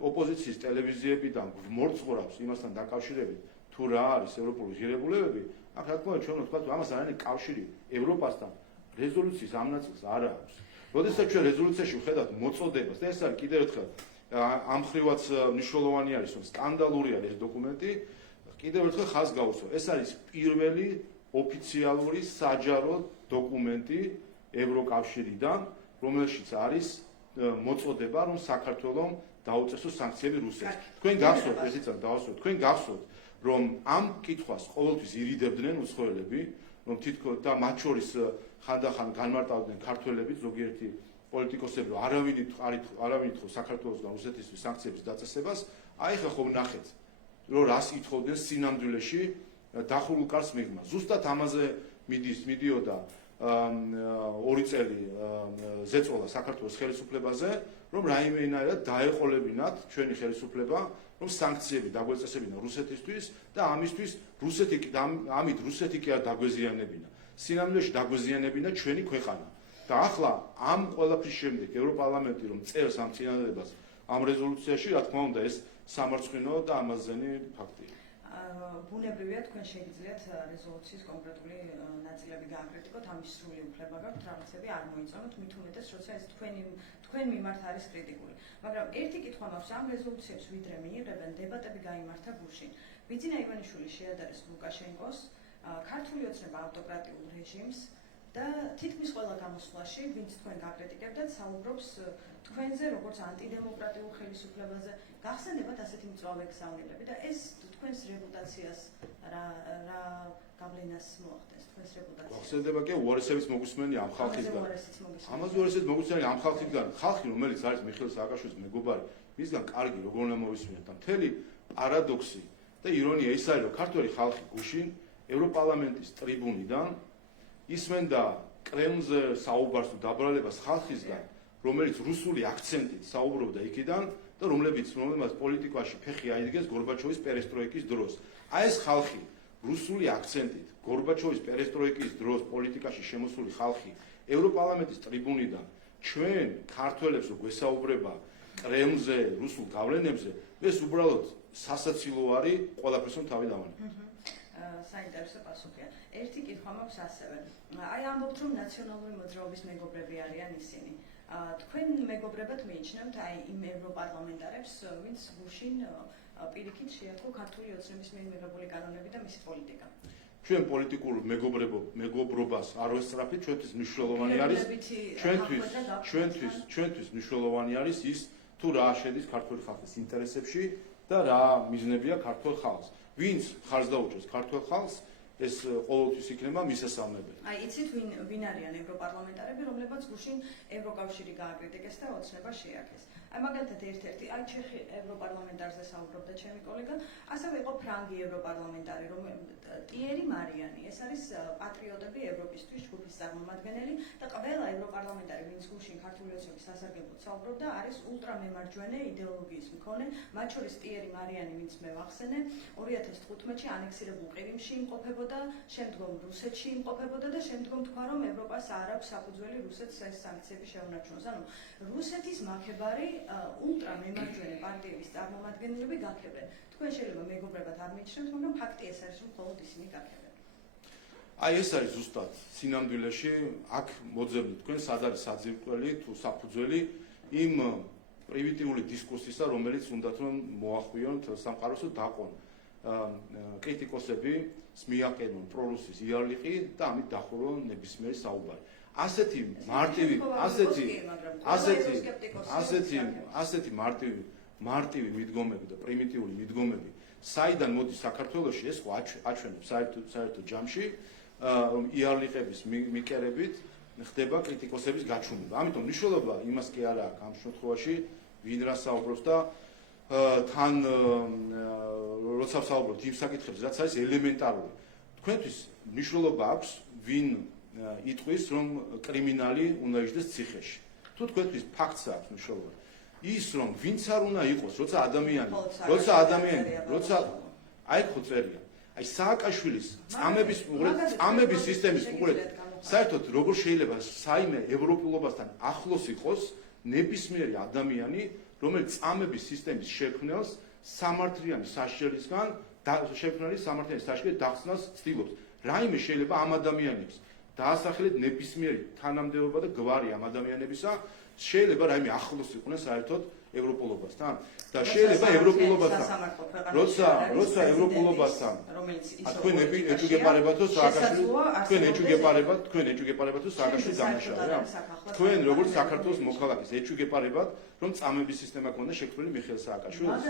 ოპოზიციის ტელევიზიებიდან მორწმურობს იმასთან დაკავშირებით, თუ რა არის ევროპული ღირებულებები, აქ რა თქმა უნდა ჩვენ ვთქვათ, ამას არანაირი კავშირი ევროპასთან რეზოლუციის ამ ნაწილს არ აქვს. როდესაც ჩვენ რეზოლუციაში ვხედავთ მოწოდებას და ეს არის კიდევ ერთხელ ამ ხრივაც მნიშვნელოვანი არის, რომ სკანდალური არის ეს დოკუმენტი, კიდევ ერთხელ ხაზს გაუსვა. ეს არის პირველი ოფიციალური საჯარო დოკუმენტი ევროკავშირიდან, რომელშიც არის მოწოდება, რომ საქართველომ დაუწესოს სანქციები რუსეთს. თქვენ გახსოვთ, ესეც დავასრულოთ, თქვენ გახსოვთ, რომ ამ კითხვას ყოველთვის ირიდებდნენ უცხოელები, რომ თითქოს და მათ შორის ხანდახან განმარტავდნენ ქართველები, ზოგიერთი პოლიტიკოსები, რომ არავინ ითხოვს საქართველოსგან რუსეთისთვის სანქციების დაწესებას, აი ხა ხო ნახეთ, რომ რას ითხოვდნენ სინამდვილეში დახურულ კარს მიღმა. ზუსტად ამაზე მიდიოდა 2 წელი ზეწოლა საქართველოს ხელისუფლებაზე, რომ რაიმენაირად დაეყოლებინათ ჩვენი ხელისუფლება, რომ სანქციები დაგვეწესებინა რუსეთისთვის და ამით რუსეთი კი არ დაგვეზიანებინა. სინამდვილეში დაგვეზიანებინა ჩვენი ქვეყანა. და ახლა ამ ყველაფრის შემდეგ ევროპარლამენტი რომ წერს ამ წინადადებას ამ რეზოლუციაში, რა თქმა უნდა, ეს სამარცხვინო და ამაზენი ფაქტია. ბუნებრივია თქვენ შეგიძლიათ რეზოლუციის კონკრეტული ნაწილები გააკრიტიკოთ, ამის სრული უფლება გაქვთ, რაღაცები არ მოიწონოთ, მით უმეტეს, როცა ეს თქვენ მიმართ არის კრიტიკული. მაგრამ ერთი კითხვა მაქვს, ამ რეზოლუციებს ვიდრე მიიღებენ, დებატები გაიმართა გუშინ. ბიძინა ივანიშვილი შეადარეს ლუკაშენკოს, ქართული ოცნება ავტოკრატიულ რეჟიმს და თითქმის ყველა გამოსვლაში, ვინც თქვენ გაკრიტიკებდათ, საუბრობს თქვენზე, როგორც ანტიდემოკრატიულ ხელისუფლებაზე. გახსენდებათ ასეთი მწვავე გზავნილები და ეს თქვენს რეპუტაციას რა გავლენას მოახდენს თქვენს რეპუტაციას? გახსენდება კი უარესების მოგუსმენი ამ ხალხისგან. ამაზე უარესების მოგუსმენი ამ ხალხისგან, ხალხი რომელიც არის მიხეილ სააკაშვილის მეგობარი, მისგან კარგი როგორ უნდა მოვისმინოთ და მთელი პარადოქსი და ირონია ის არის, რომ ქართველი ხალხი გუშინ ევროპარლამენტის ტრიბუნიდან ისმენდა კრემლზე საუბარს თუ დაბრალებას ხალხისგან, რომელიც რუსული აქცენტით საუბრობდა იქიდან და რომელმაც პოლიტიკაში ფეხი აიდგეს გორბაჩოვის პერესტროიკის დროს. აი ეს ხალხი რუსული აქცენტით გორბაჩოვის პერესტროიკის დროს პოლიტიკაში შემოსული ხალხი ევროპარლამენტის ტრიბუნიდან ჩვენ ქართველებს გვესაუბრება კრემლზე, რუსულ გავლენებზე, ეს უბრალოდ სასაცილო არის, ყველაფერს თავი დავანებოთ. საინტერესო პასუხია. ერთი კითხვა მაქვს ასევე. აი ამბობთ, რომ ნაციონალური მოძრაობის მეგობრები არიან ისინი. თქვენ მეგობრებად მიიჩნევთ აი იმ ევროპარლამენტარებს, ვინც გუშინ პირიქით შეაქო ქართული ოცნების მიერ მიღებული კანონები და მისი პოლიტიკა. ჩვენ პოლიტიკურ მეგობრობას არ ვესწრაფით, ჩვენთვის მნიშვნელოვანი არის ჩვენთვის მნიშვნელოვანი არის ის თუ რა შედის ქართული ხალხის ინტერესებში და რა მიზნებია ქართულ ხალხს. ვინც ხარს დაუჭერს ქართულ ხალხს, ეს ყოველთვის იქნება მისასალმებელი. აი, იცით ვინ არიან ევროპარლამენტარები, რომლებიც გუშინ ევროკავშირი გააკრიტიკეს და ოცნება შეაქეს. აი, მაგალითად ერთ-ერთი, აი ჩეხი ევროპარლამენტარზე საუბრობდა ჩემი კოლეგა, ასევე იყო ფრანგი ევროპარლამენტარი, ტიერი მარიანი, ეს არის პატრიოტები ევროპისთვის ჯგუფის წარმომადგენელი და ყველა ევროპარლამენტარი, ვინც გუშინ ქართული ოცნების სასარგებლოდ საუბრობდა, არის ულტრამემარჯვენე იდეოლოგიის მქონე, მათ შორის ტიერი მარიანი, ვინც მე ვახსენე, 2015-ში ანექსირებულ ყირიმში იმყოფებოდა, შემდგომ რუსეთში იმყოფებოდა და შემდგომ თქვა, რომ ევროპას არ აქვს საფუძველი რუსეთს ეს სანქციები შეუნარჩუნოს. ანუ რუსეთის მაქებარი ულტრამემარჯვენე პარტიების წარმომადგენლები გაქებენ. თქვენ შეიძლება მეგობრებად არ მიიჩნევთ, მაგრამ ფაქტი ეს არის, რომ მხოლოდ ისინი გაქებენ. აი ეს არის ზუსტად სინამდვილეში აქ მოძებნით თქვენ სად არის საძირკველი თუ საფუძველი იმ პრივიტიული დისკურსისა, რომელიც უნდათ რომ მოახვიონ სამყაროს და დაყონ კრიტიკოსები მიაყენონ პრორუსის იარლიყი და ამით დახურონ ნებისმიერი საუბარი. ასეთი მარტივი მიდგომები და პრიმიტიული მიდგომები საიდან მოდის საქართველოში, ეს აჩვენებს საერთო ჯამში რომ იარლიყების მიკერებით ხდება კრიტიკოსების გაჩუმება. ამიტომ მნიშვნელობა იმას კი არ აქვს ამ შემთხვევაში ვინ რა საუბრობს და თან როცა საუბრობთ იმ საკითხებზე, რაც არის ელემენტარული. თქვენთვის მნიშვნელობა აქვს ვინ იტყვის რომ კრიმინალი უნდა იჯდეს ციხეში. თუ თქვენთვის ფაქტს აქვს მნიშვნელობა. ის რომ ვინც არ უნდა იყოს, როცა აი ხო წერია. აი სააკაშვილის წამების სისტემის უყურეთ, საერთოდ როგორ შეიძლება საიმე ევროპულობასთან ახლოს იყოს ნებისმიერი ადამიანი, რომელიც წამების სისტემის შექმნელს სამართლიანი საშერისგან დახსნას ცდილობს. რაიმე შეიძლება ამ ადამიანებს დაასახლეთ ნებისმიერი თანამდებობა და გვარი ამ ადამიანებისა, შეიძლება რაიმე ახლოს იყვნენ საერთოდ ევროპულობასთან და შეიძლება ევროპულობასთან როცა ევროპულობასთან თქვენ ეჭვგეპარებათო სააკაშვილი დამნაშავე თქვენ როგორც საქართველოს მოქალაქეს ეჭვგეპარებათ რომ წამების სისტემა ქონდა შექმნილი მიხეილ სააკაშვილს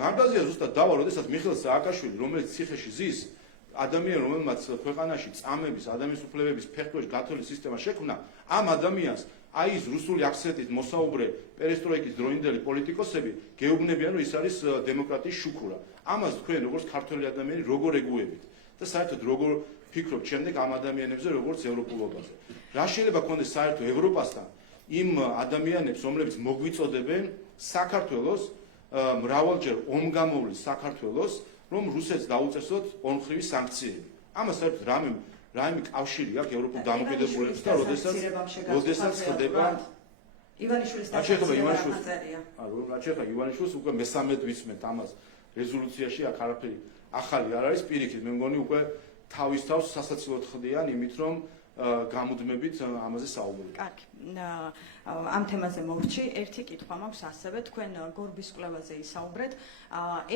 მაგაზია ზუსტად დავა როდესაც მიხეილ სააკაშვილი რომელიც ციხეში ზის ადამიანი რომელმაც ქვეყანაში წამების ადამიანის უფლებების ფეხბურთის გათვლის სისტემა შექმნა ამ ადამიანს აი ეს რუსული აქცენტით მოსაუბრე პერესტროიკის დროინდელი პოლიტიკოსები გეუბნებიან რომ ის არის დემოკრატიის შუქურა ამას თქვენ როგორც ქართველი ადამიანი როგორ ეგუებით და საერთოდ როგორ ფიქრობთ შემდეგ ამ ადამიანებზე როგორც ევროპულობაზე რა შეიძლება ქონდეს საერთო ევროპასთან იმ ადამიანებს რომლებიც მოგვიწოდებენ საქართველოს მრავალჯერ ომგამოვლის საქართველოს რომ რუსეთს დაუწესოთ ორმხრივი სანქციები. ამას საერთოდ რაიმე კავშირი აქვს ევროპულ დამოკიდებულებასთან, როდესაც ხდება ივანიშვილის რაც შეეხება დაწესება ივანიშვილს, რაც შეეხება ივანიშვილს, უკვე მესამედ ვიცმენთ ამას რეზოლუციაში, აქ არაფერი ახალი არ არის, პირიქით, მე მგონი უკვე თავის თავს სასაცილოდ ხდიან იმით, რომ გამუდმებით ამაზე საუბრობთ. კარგი. ამ თემაზე მოვრჩი, ერთი კითხვა მაქვს ასევე, თქვენ გორბის კვლევაზე ისაუბრეთ.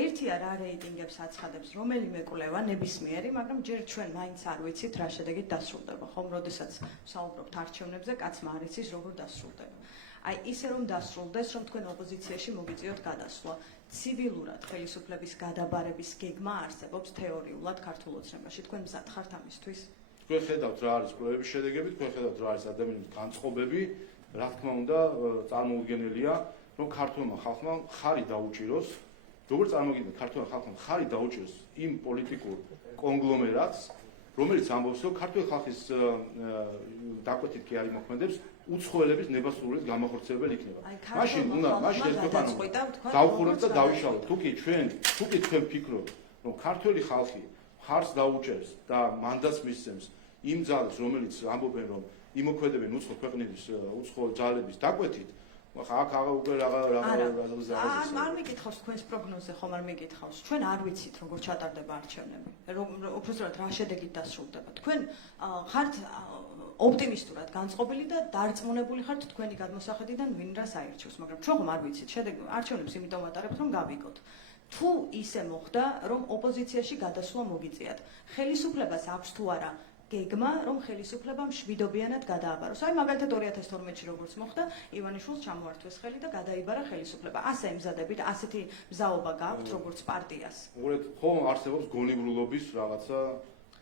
ერთია რა რეიტინგებს აცხადებს რომელიმე კვლევა ნებისმიერი, მაგრამ ჯერ ჩვენ მაინც არ ვიცით რა შედეგით დასრულდება. ხომ, როდესაც საუბრობთ არჩევნებზე, კაცმა არ იცის როგორ დასრულდება. აი ისე რომ დასრულდეს, რომ თქვენ ოპოზიციაში მოგიწიოთ გადასვლა. ცივილურად ხელისუფლების გადაბარების გეგმა არსებობს თეორიულად ქართულ ოცნებაში. თქვენ მზად ხართ ამისთვის? თქვენ ხედავთ რა არის კვლევების შედეგები, თქვენ ხედავთ რა არის ადამიანების განწყობები, რა თქმა უნდა, წარმოუდგენელია, რომ ქართულმა ხალხმა ხარი დაუჭიროს, როგორც წარმოგიდგენთ, ქართულმა ხალხმა ხარი დაუჭიროს იმ პოლიტიკურ კონგლომერატს, რომელიც ამბობს, რომ ქართული ხალხის დაკვეთით კი არ იმოქმედებს, უცხოელების ნებასრულის გამახორციელებელი იქნება. მაშინ უნდა დავხუროთ და დავიშალოთ. თუკი ჩვენ ფიქრობთ, რომ ქართული ხალხი ხარს დაუჭერს და მანდატს მისცემს იმ ძალებს, რომელიც ამბობენ, რომ იმოქმედებენ უცხო ქვეყნების უცხო ძალების დაკვეთით, აქ უკვე არ მიკითხავს თქვენს პროგნოზზე, ხომ არ მიკითხავს. ჩვენ არ ვიცით როგორ ჩატარდება არჩევნები. უბრალოდ რა შედეგით დასრულდება. თქვენ ხართ ოპტიმისტურად განწყობილი და დარწმუნებული ხართ თქვენი გადმოსახედიდან ვინ რას აირჩევს, მაგრამ ჩვენ ხომ არ ვიცით. შედეგი არჩევნებს იმიტომ ვატარებთ, რომ გავიგოთ. თუ ისე მოხდა, რომ ოპოზიციაში გადასვლა მოგიწიათ, ხელისუფლებას აქვს თუ არა გეგმა, რომ ხელისუფლებამ შვიდობიანად გადააბაროს. აი მაგალითად 2012-ში როგორც მოხდა, ივანიშვილს ჩამოართვეს ხელი და გადაიბარა ხელისუფლება. ასე ემზადებით, ასეთი მზაობა გაქვთ როგორც პარტიას. უბრალოდ ხომ არსებობს გონებრულობის რაღაცა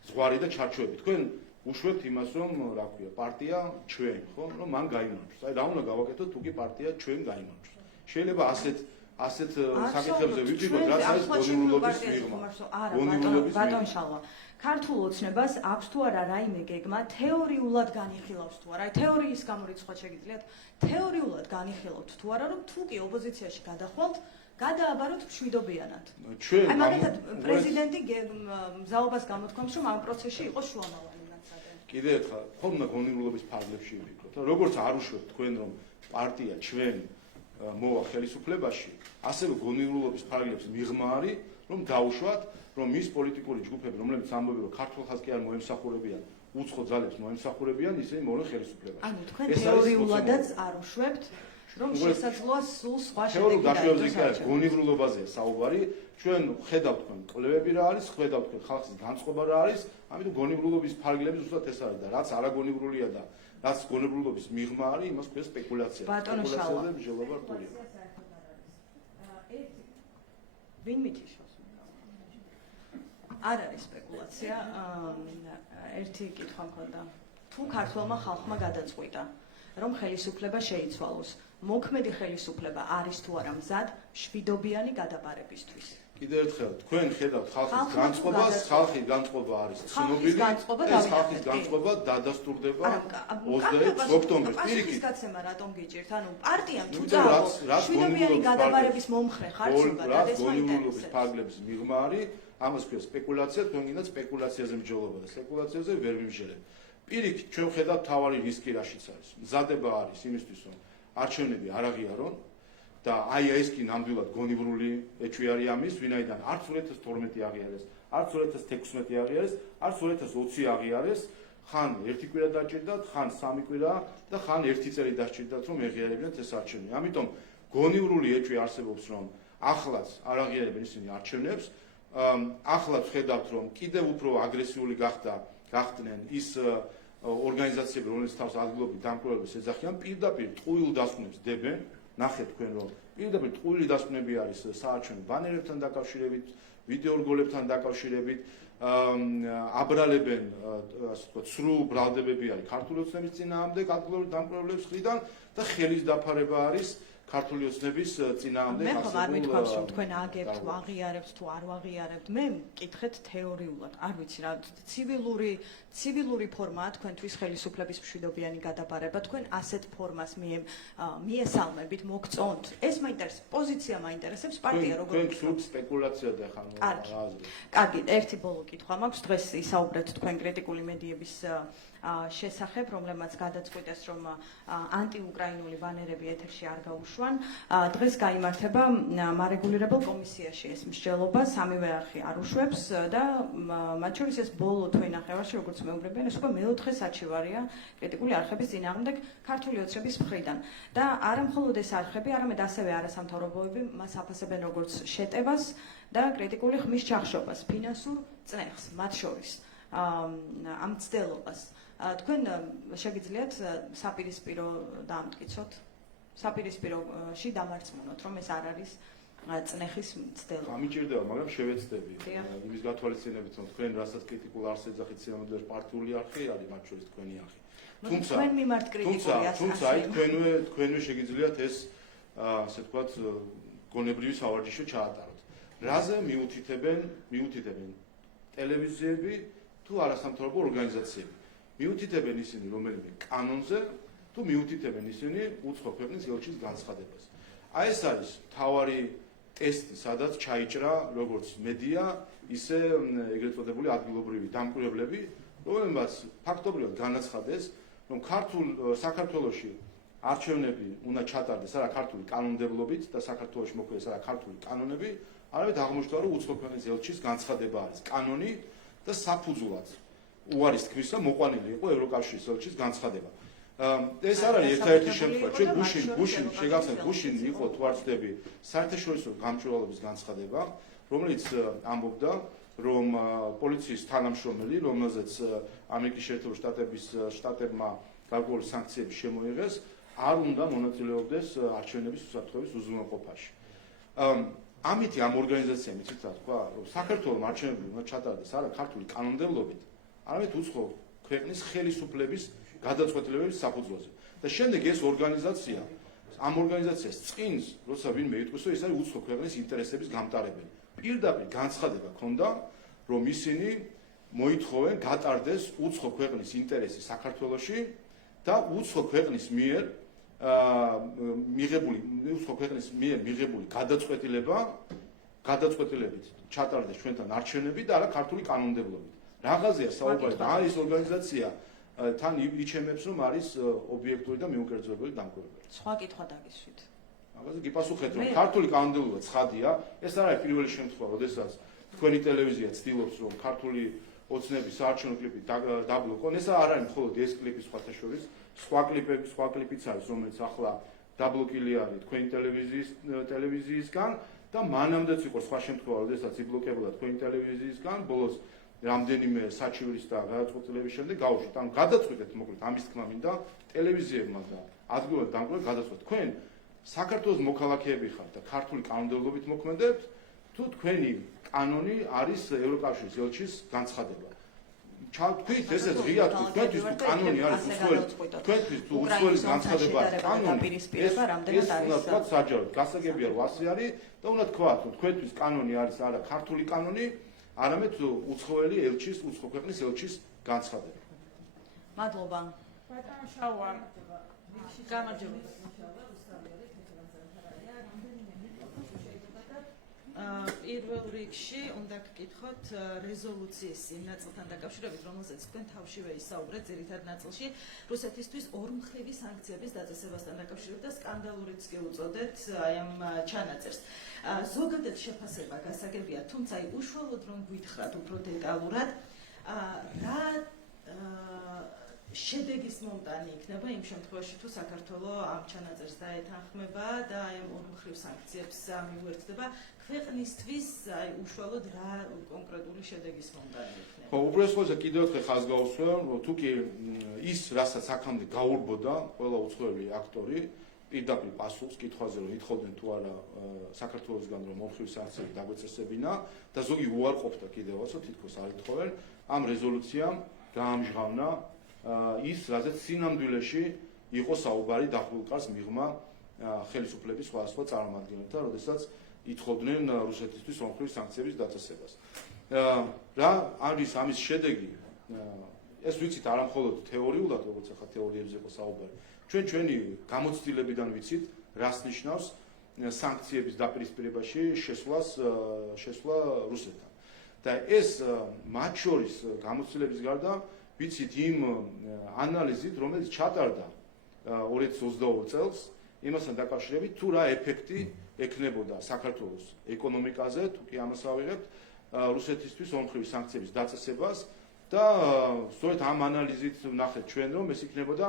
ზღვარი და ჩარჩოები. თქვენ უშვებთ იმას, რომ რა ქვია, პარტია ჩვენ, ხო, რომ მან გაიმარჯვოს. აი რა უნდა გავაკეთოთ, თუ კი პარტია ჩვენ გაიმარჯვოს. შეიძლება ასეთ საკითხებზე ვიფიქროთ, რაც არის გონებრულობის მიღმა. ბატონ შალვა, ქართულ ოცნებას აქვს თუ არა რაიმე გეგმა, თეორიულად განიხილავს თუ არა, აი თეორიის გამორიცხვა შეგიძლიათ, თეორიულად განიხილავთ თუ არა, რომ თუ კი ოპოზიციაში გადახვალთ, გადააბაროთ მშვიდობიანად. აი მაგალითად პრეზიდენტი მზაობას გამოთქვამს, რომ ამ პროცესში იყოს შუამავალი ნაცადე. კიდევ ერთხელ, ხომ უნდა გონებრულობის ფარგლებში ვიფიქროთ, როგორც არ უშვებთ თქვენ, რომ პარტია ჩვენ მოვა ხელისუფლებაში, ასევე გონებრულობის ფარგლებში მიღმა არის, რომ დაუშვათ, რომ ის პოლიტიკური ჯგუფები, რომლებიც ამბობენ, რომ ქართულ ხალხს კი არ მოემსახურებიან, უცხო ძალებს მოემსახურებიან, ისინი მოვიდნენ ხელისუფლებაში. ანუ თქვენ თეორიულადაც არ უშვებთ, რომ შესაძლოა სულ სხვა შედეგი დაიწყოს. გონებრულობაზეა საუბარი, ჩვენ ხედავთ თქვენ კვლევები რა არის, ხედავთ თქვენ ხალხის განწყობა რა არის, ამიტომ გონებრულობის ფარგლები ზუსტად ეს არის და რაც არაგონებრულია და რაც გონებრულობის მიღმა არის, იმას ქვია სპეკულაცია. სპეკულაციაზე მსჯელობა რთულია. ვინ მითიშოს? არ არის სპეკულაცია. ერთი კითხვა მქონდა. თუ ქართულმა ხალხმა გადაწყვიტა, რომ ხელისუფლება შეიცვალოს, მოქმედი ხელისუფლება არის თუ არა მზად შვიდობიანი გადაბარებისთვის? კიდევ ერთხელ, თქვენ ხედავთ ხალხის განწყობას, ხალხის განწყობა არის ცნობილი, ეს ხალხის განწყობა დადასტურდება 26 ოქტომბერს. პირიქით, გაცემა რატომ გიჭირთ? ანუ პარტიამ თუ წავალ შვიდობიანი გადაბარების მომხრე ხარჯება და ეს გონებრულობის ფარგლების მიღმა არის, ამას ქვია სპეკულაცია, თქვენ გინდათ სპეკულაციაზე მსჯელობა და სპეკულაციაზე ვერ ვიმსჯელებ. პირიქით, ჩვენ ხედავთ თავარი რისკი რაშიც არის. მზადება არის იმისთვის, რომ არჩევნები არ აღიარონ და აი ეს კი ნამდვილად გონიბრული ეჭვი არის ამის, ვინაიდან არც 2012 აღიარეს, არც 2016 აღიარეს, არც 2020 აღიარეს, ხან ერთი კვირა დაჭირდათ, ხან სამი კვირა და ხან ერთი წელი დაჭირდათ, რომ ეღიარებინათ ეს არჩევნები. ამიტომ გონიბრული ეჭვი არსებობს, რომ ახლაც არ აღიარებენ ისინი არჩევნებს, ახლაც ხედავთ, რომ კიდევ უფრო აგრესიული გახდნენ ის ორგანიზაციები, რომელიც თავს ადგილობრივ დამკვირვებლებს ეძახიან, პირდაპირ ტყუილ დასკვნებს დებენ. ნახეთ თქვენ, რომ პირდაპირ ტყუილი დასკვნები არის საარჩევნო ბანერებთან დაკავშირებით, ვიდეორგოლებთან დაკავშირებით, აბრალებენ, ასე ვთქვათ, სრულ ბრალდებები არის ქართული ოცნების წინააღმდეგ ადგილობრივ დამკვირვებლების მხრიდან და ხელის დაფარება არის ქართული ოცნების წინააღმდეგ მე ხომ არ მითქვამს, რომ თქვენ აგებთ, ვაღიარებთ თუ არ ვაღიარებთ. მე მკითხეთ თეორიულად. არ ვიცი რა, ცივილური ფორმაა თქვენთვის ხელისუფლების მშვიდობიანი გადაბარება. თქვენ ასეთ ფორმას მიესალმებით, მოგწონთ. ეს მაინტერესებს, პოზიცია მაინტერესებს, პარტია როგორ თქვენ გსურთ სპეკულაციად ახლა. კარგი, ერთი ბოლო კითხვა მაქვს. დღეს ისაუბრეთ თქვენ კრიტიკული მედიების შესახებ, რომლებმაც გადაწყვიტეს, რომ ანტიუკრაინული ბანერები ეთერში არ გაუშვან. დღეს გაიმართება მარეგულირებელ კომისიაში ეს მსჯელობა, სამივე არხი არ უშვებს და მათ შორის ეს ბოლო თვე ნახევარში, როგორც მეუბნებიან, ეს უკვე მეოთხე საჩივარია კრიტიკული არხების წინააღმდეგ ქართული ოცნების მხრიდან. და არა მხოლოდ ეს არხები, არამედ ასევე არასამთავრობოები მას აფასებენ როგორც შეტევას და კრიტიკული ხმის ჩახშობას, ფინანსურ წნეხს, მათ შორის ამ ცდელობას. თქვენ შეგიძლიათ საპირისპირო დაამტკიცოთ, საპირისპიროში დამარცხმუნოთ, რომ ეს არ არის წნეხის ცდელობა. გამიჭირდება, მაგრამ შევეცდები იმის გათვალისწინებით, რომ თქვენ რასაც კრიტიკულ არხს ეძახით, სინამდვილეში პარტიული არხი არის, მათ შორის თქვენი არხი. თქვენ მიმართ კრიტიკული თუმცა აი თქვენვე შეგიძლიათ ეს ასე ვთქვათ გონებრივი სავარჯიშო ჩაატაროთ. რაზე მიუთითებენ ტელევიზიები თუ არასამთავრობო ორგანიზაციები. მიუთითებენ ისინი რომელიმე კანონზე თუ მიუთითებენ ისინი უცხო ქვეყნის ელჩის განცხადებას. აი ეს არის თავარი ტესტი, სადაც ჩაიჭრა როგორც მედია, ისე ეგრეთ წოდებული ადგილობრივი დამკვირვებლები, რომელმაც ფაქტობრივად განაცხადეს, რომ საქართველოში არჩევნები უნდა ჩატარდეს არა ქართული კანონმდებლობით და საქართველოში მოქმედდეს არა ქართული კანონები, არამედ აღმოჩნდა, რომ უცხო ქვეყნის ელჩის განცხადება არის კანონი და საფუძვლად უარის თქმისა მოყვანილი იყო ევროკავშირის ელჩის განცხადება. ეს არ არის ერთადერთი შემთხვევა. ჩვენ გუშინ შეგახსენებთ, გუშინ იყო თუ არ ვცდები საერთაშორისო გამჭვირვალობის განცხადება, რომელიც ამბობდა, რომ პოლიციის თანამშრომელი, რომელზეც ამერიკის შეერთებული შტატებმა გარკვეული სანქციები შემოიღეს, არ უნდა მონაწილეობდეს არჩევნების უსაფრთხოების უზრუნველყოფაში. ამითი ამ ორგანიზაციამ იცით რა თქვა, რომ საქართველოს არჩევნები უნდა ჩატარდეს არა ქართული კანონმდებლობით, არამედ უცხო ქვეყნის ხელისუფლების გადაწყვეტილებების საფუძველზე. და შემდეგ ეს ორგანიზაცია ამ ორგანიზაციას წინს, როცა ვინმე იტყვის, რომ ეს არის უცხო ქვეყნის ინტერესების გამტარებელი. პირდაპირ განცხადება ქონდა, რომ ისინი მოითხოვენ გატარდეს უცხო ქვეყნის ინტერესი საქართველოში და უცხო ქვეყნის მიერ მიღებული გადაწყვეტილებით ჩატარდეს ჩვენთან არჩევნები და არა ქართული კანონმდებლობით. რაღაცია საუბარი და ეს ორგანიზაცია თან იჩემებს, რომ არის ობიექტური და მიუკერძოებელი დამკვირვებელი. სხვა კითხვა დაგისვით. მაგაზე გიპასუხეთ, რომ ქართული კანონმდებლობა ცხადია, ეს არ არის პირველი შემთხვევა, როდესაც თქვენი ტელევიზია ცდილობს, რომ ქართული ოცნების საარჩევნო კლიპი დაბლოკონ. ეს არ არის მხოლოდ ეს კლიპი სხვათა შორის, სხვა კლიპიც არის, რომელიც ახლა დაბლოკილი არის თქვენი ტელევიზიისგან და მანამდეც იყო სხვა შემთხვევა, როდესაც იბლოკებოდა თქვენი ტელევიზიისგან, ბოლოს რამდენიმე საჩივრის და გადაწყვეტილების შემდეგ გაუშვით. ანუ გადაწყვეტეთ მოკლედ ამის თქმა მინდა ტელევიზიებმა და ადგილობრივ დამკვირვებლებმა გადაწყვეტეთ. თქვენ საქართველოს მოქალაქეები ხართ და ქართული კანონმდებლობით მოქმედებთ, თუ თქვენი კანონი არის ევროკავშირის ელჩის განცხადება. თქვით ესეც ღია თქვით, თქვენთვის თუ კანონი არის უცხოელი, თქვენთვის თუ უცხოელის განცხადება არის კანონი, ეს უნდა თქვათ საჯაროდ, გასაგებია რომ ასე არის და უნდა თქვათ, რომ თქვენთვის კანონი არის არა ქართული კანონი, არამედ უცხოელი ელჩის, უცხო ქვეყნის ელჩის განცხადება. მადლობა. ბატონო შავა, გამარჯობა. პირველ რიგში უნდა გკითხოთ რეზოლუციის იმ ნაწილთან დაკავშირებით, რომელზეც თქვენ თავშივე ისაუბრეთ ძირითად ნაწილში, რუსეთისთვის ორმხრივი სანქციების დაწესებასთან დაკავშირებით და სკანდალურიც კი უწოდეთ აი ამ ჩანაწერს. ზოგადად შეფასება გასაგებია, თუმცა აი უშუალოდ რომ გვითხრათ უფრო დეტალურად, რა შედეგის მომტანი იქნება იმ შემთხვევაში, თუ საქართველოს ამ ჩანაწერს დაეთანხმება და აი ამ ორმხრივ სანქციებს მიუერთდება, ქვეყნისთვის აი უშუალოდ რა კონკრეტული შედეგის მომტანი იქნება? ხო, უბრალოდ ხოლმე კიდევ ერთხელ ხაზს გაუსვევ, რომ თუ კი ის, რასაც აქამდე გაურბოდა ყველა უცხოელი აქტორი, პირდაპირ პასუხს კითხვაზე, რომ ითხოვდნენ თუ არა საქართველოსგან, რომ ორმხრივი სანქციები დაგვეწესებინა და ზოგი უარყოფდა კიდევაცო, თითქოს არ ითხოვენ, ამ რეზოლუციამ გაამჟღავნა ის, რაზეც სინამდვილეში იყო საუბარი დახვრილ მიღმა ხელისუფლების სხვადასხვა წარმომადგენლებთან, როდესაც ითხოვდნენ რუსეთისთვის ორმხრივი სანქციების დაწესებას. რა არის ამის შედეგი? ეს ვიცით არა მხოლოდ თეორიულად, როგორც ახლა თეორიებზე იყო საუბარი. ჩვენი გამოცდილებიდან ვიცით, რას ნიშნავს სანქციების დაპირისპირებაში შესვლა რუსეთთან. და ეს მათ შორის გამოცდილების გარდა ვიცით იმ ანალიზით, რომელიც ჩატარდა 2022 წელს, იმასთან დაკავშირებით თუ რა ეფექტი ექნებოდა საქართველოს ეკონომიკაზე, თუ კი ამას ავიღებთ რუსეთისთვის ორმხრივი სანქციების დაწესებას და სწორედ ამ ანალიზით ვნახეთ ჩვენ, რომ ეს იქნებოდა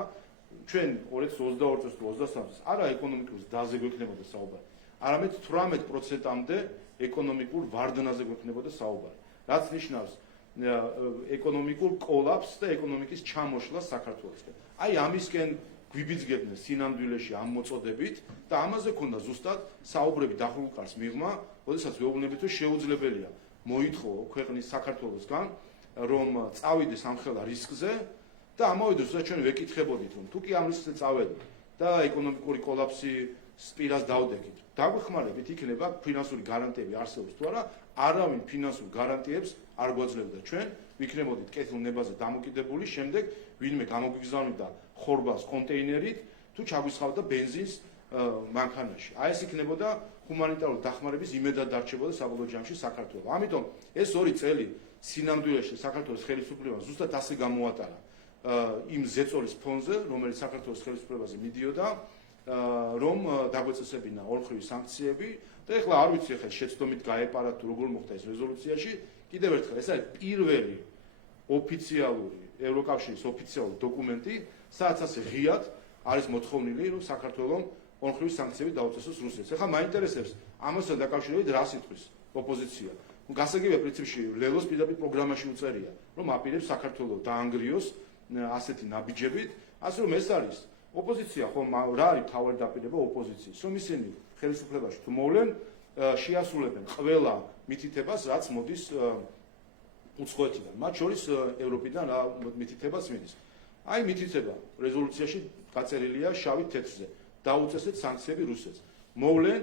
ჩვენ 2022 წელს თუ 23 წელს არა ეკონომიკურ დაზე გვექნებოდა საუბარი, არამედ 18%-მდე ეკონომიკურ ვარდნაზე გვექნებოდა საუბარი, რაც ნიშნავს ეკონომიკურ კოლაფსს და ეკონომიკის ჩამოშლას საქართველოსკენ. აი ამისკენ გვიბიძგებდნენ სინამდვილეში ამ მოწოდებით და ამაზე ქონდა ზუსტად საუბრები დახურულ კარს მიღმა, როდესაც ვეუბნებით, რომ შეუძლებელია მოითხოვო ქვეყნის საქართველოსგან, რომ წავიდეს ამ ხელა რისკზე და ამავე დროს ჩვენ ვეკითხებოდით, რომ თუ კი ამ რისკზე წავედით და ეკონომიკური კოლაფსი სპირას დავდექით, დაგვეხმარებით, იქნება ფინანსური გარანტიები არსებობს თუ არა, არავინ ფინანსურ გარანტიებს არ გვაძლევდა ჩვენ, ვიქნებოდით კეთილ ნებაზე დამოკიდებული, შემდეგ ვინმე გამოგვიგზავნიდა ხორბალს კონტეინერით, თუ ჩაგვისხავდა ბენზინს მანქანაში. აი ეს იქნებოდა ჰუმანიტარული დახმარების იმედად დარჩებოდა საბოლოო ჯამში საქართველო. ამიტომ ეს 2 წელი სინამდვილეში საქართველოს ხელისუფლებამ ზუსტად ასე გამოატარა იმ ზეწოლის ფონზე, რომელიც საქართველოს ხელისუფლებაზე მიდიოდა, რომ დაგვეწესებინა ორმხრივი სანქციები და ეხლა არ ვიცი ახლა შეცდომით გაეპარა თუ როგორ მოხდა ეს რეზოლუციაში. კიდევ ერთხელ ეს არის პირველი ოფიციალური ევროკავშირის ოფიციალური დოკუმენტი, სადაც ასე ღიად არის მოთხოვნილი, რომ საქართველოს ორმხრივი სანქციები დაუწესოს რუსეთს. ეხლა მაინტერესებს ამასთან დაკავშირებით რა სიტყვის ოპოზიცია. გასაგებია პრინციპში ლელოს პირდაპირ პროგრამაში უწერია, რომ აპირებს საქართველოს დაანგრიოს ასეთი ნაბიჯებით, ასე რომ ეს არის ოპოზიცია ხომ რა არის თავარი დაპირება ოპოზიციის, რომ ისინი ხელისუფლებაში თუ მოვლენ, შეასრულებენ ყველა მითითებას, რაც მოდის უცხოეთიდან, მათ შორის ევროპიდან რა მითითებას მიდის. აი მითითება რეზოლუციაში გაწერილია შავით თეთრზე. დაუწესეთ სანქციები რუსეთს. მოვლენ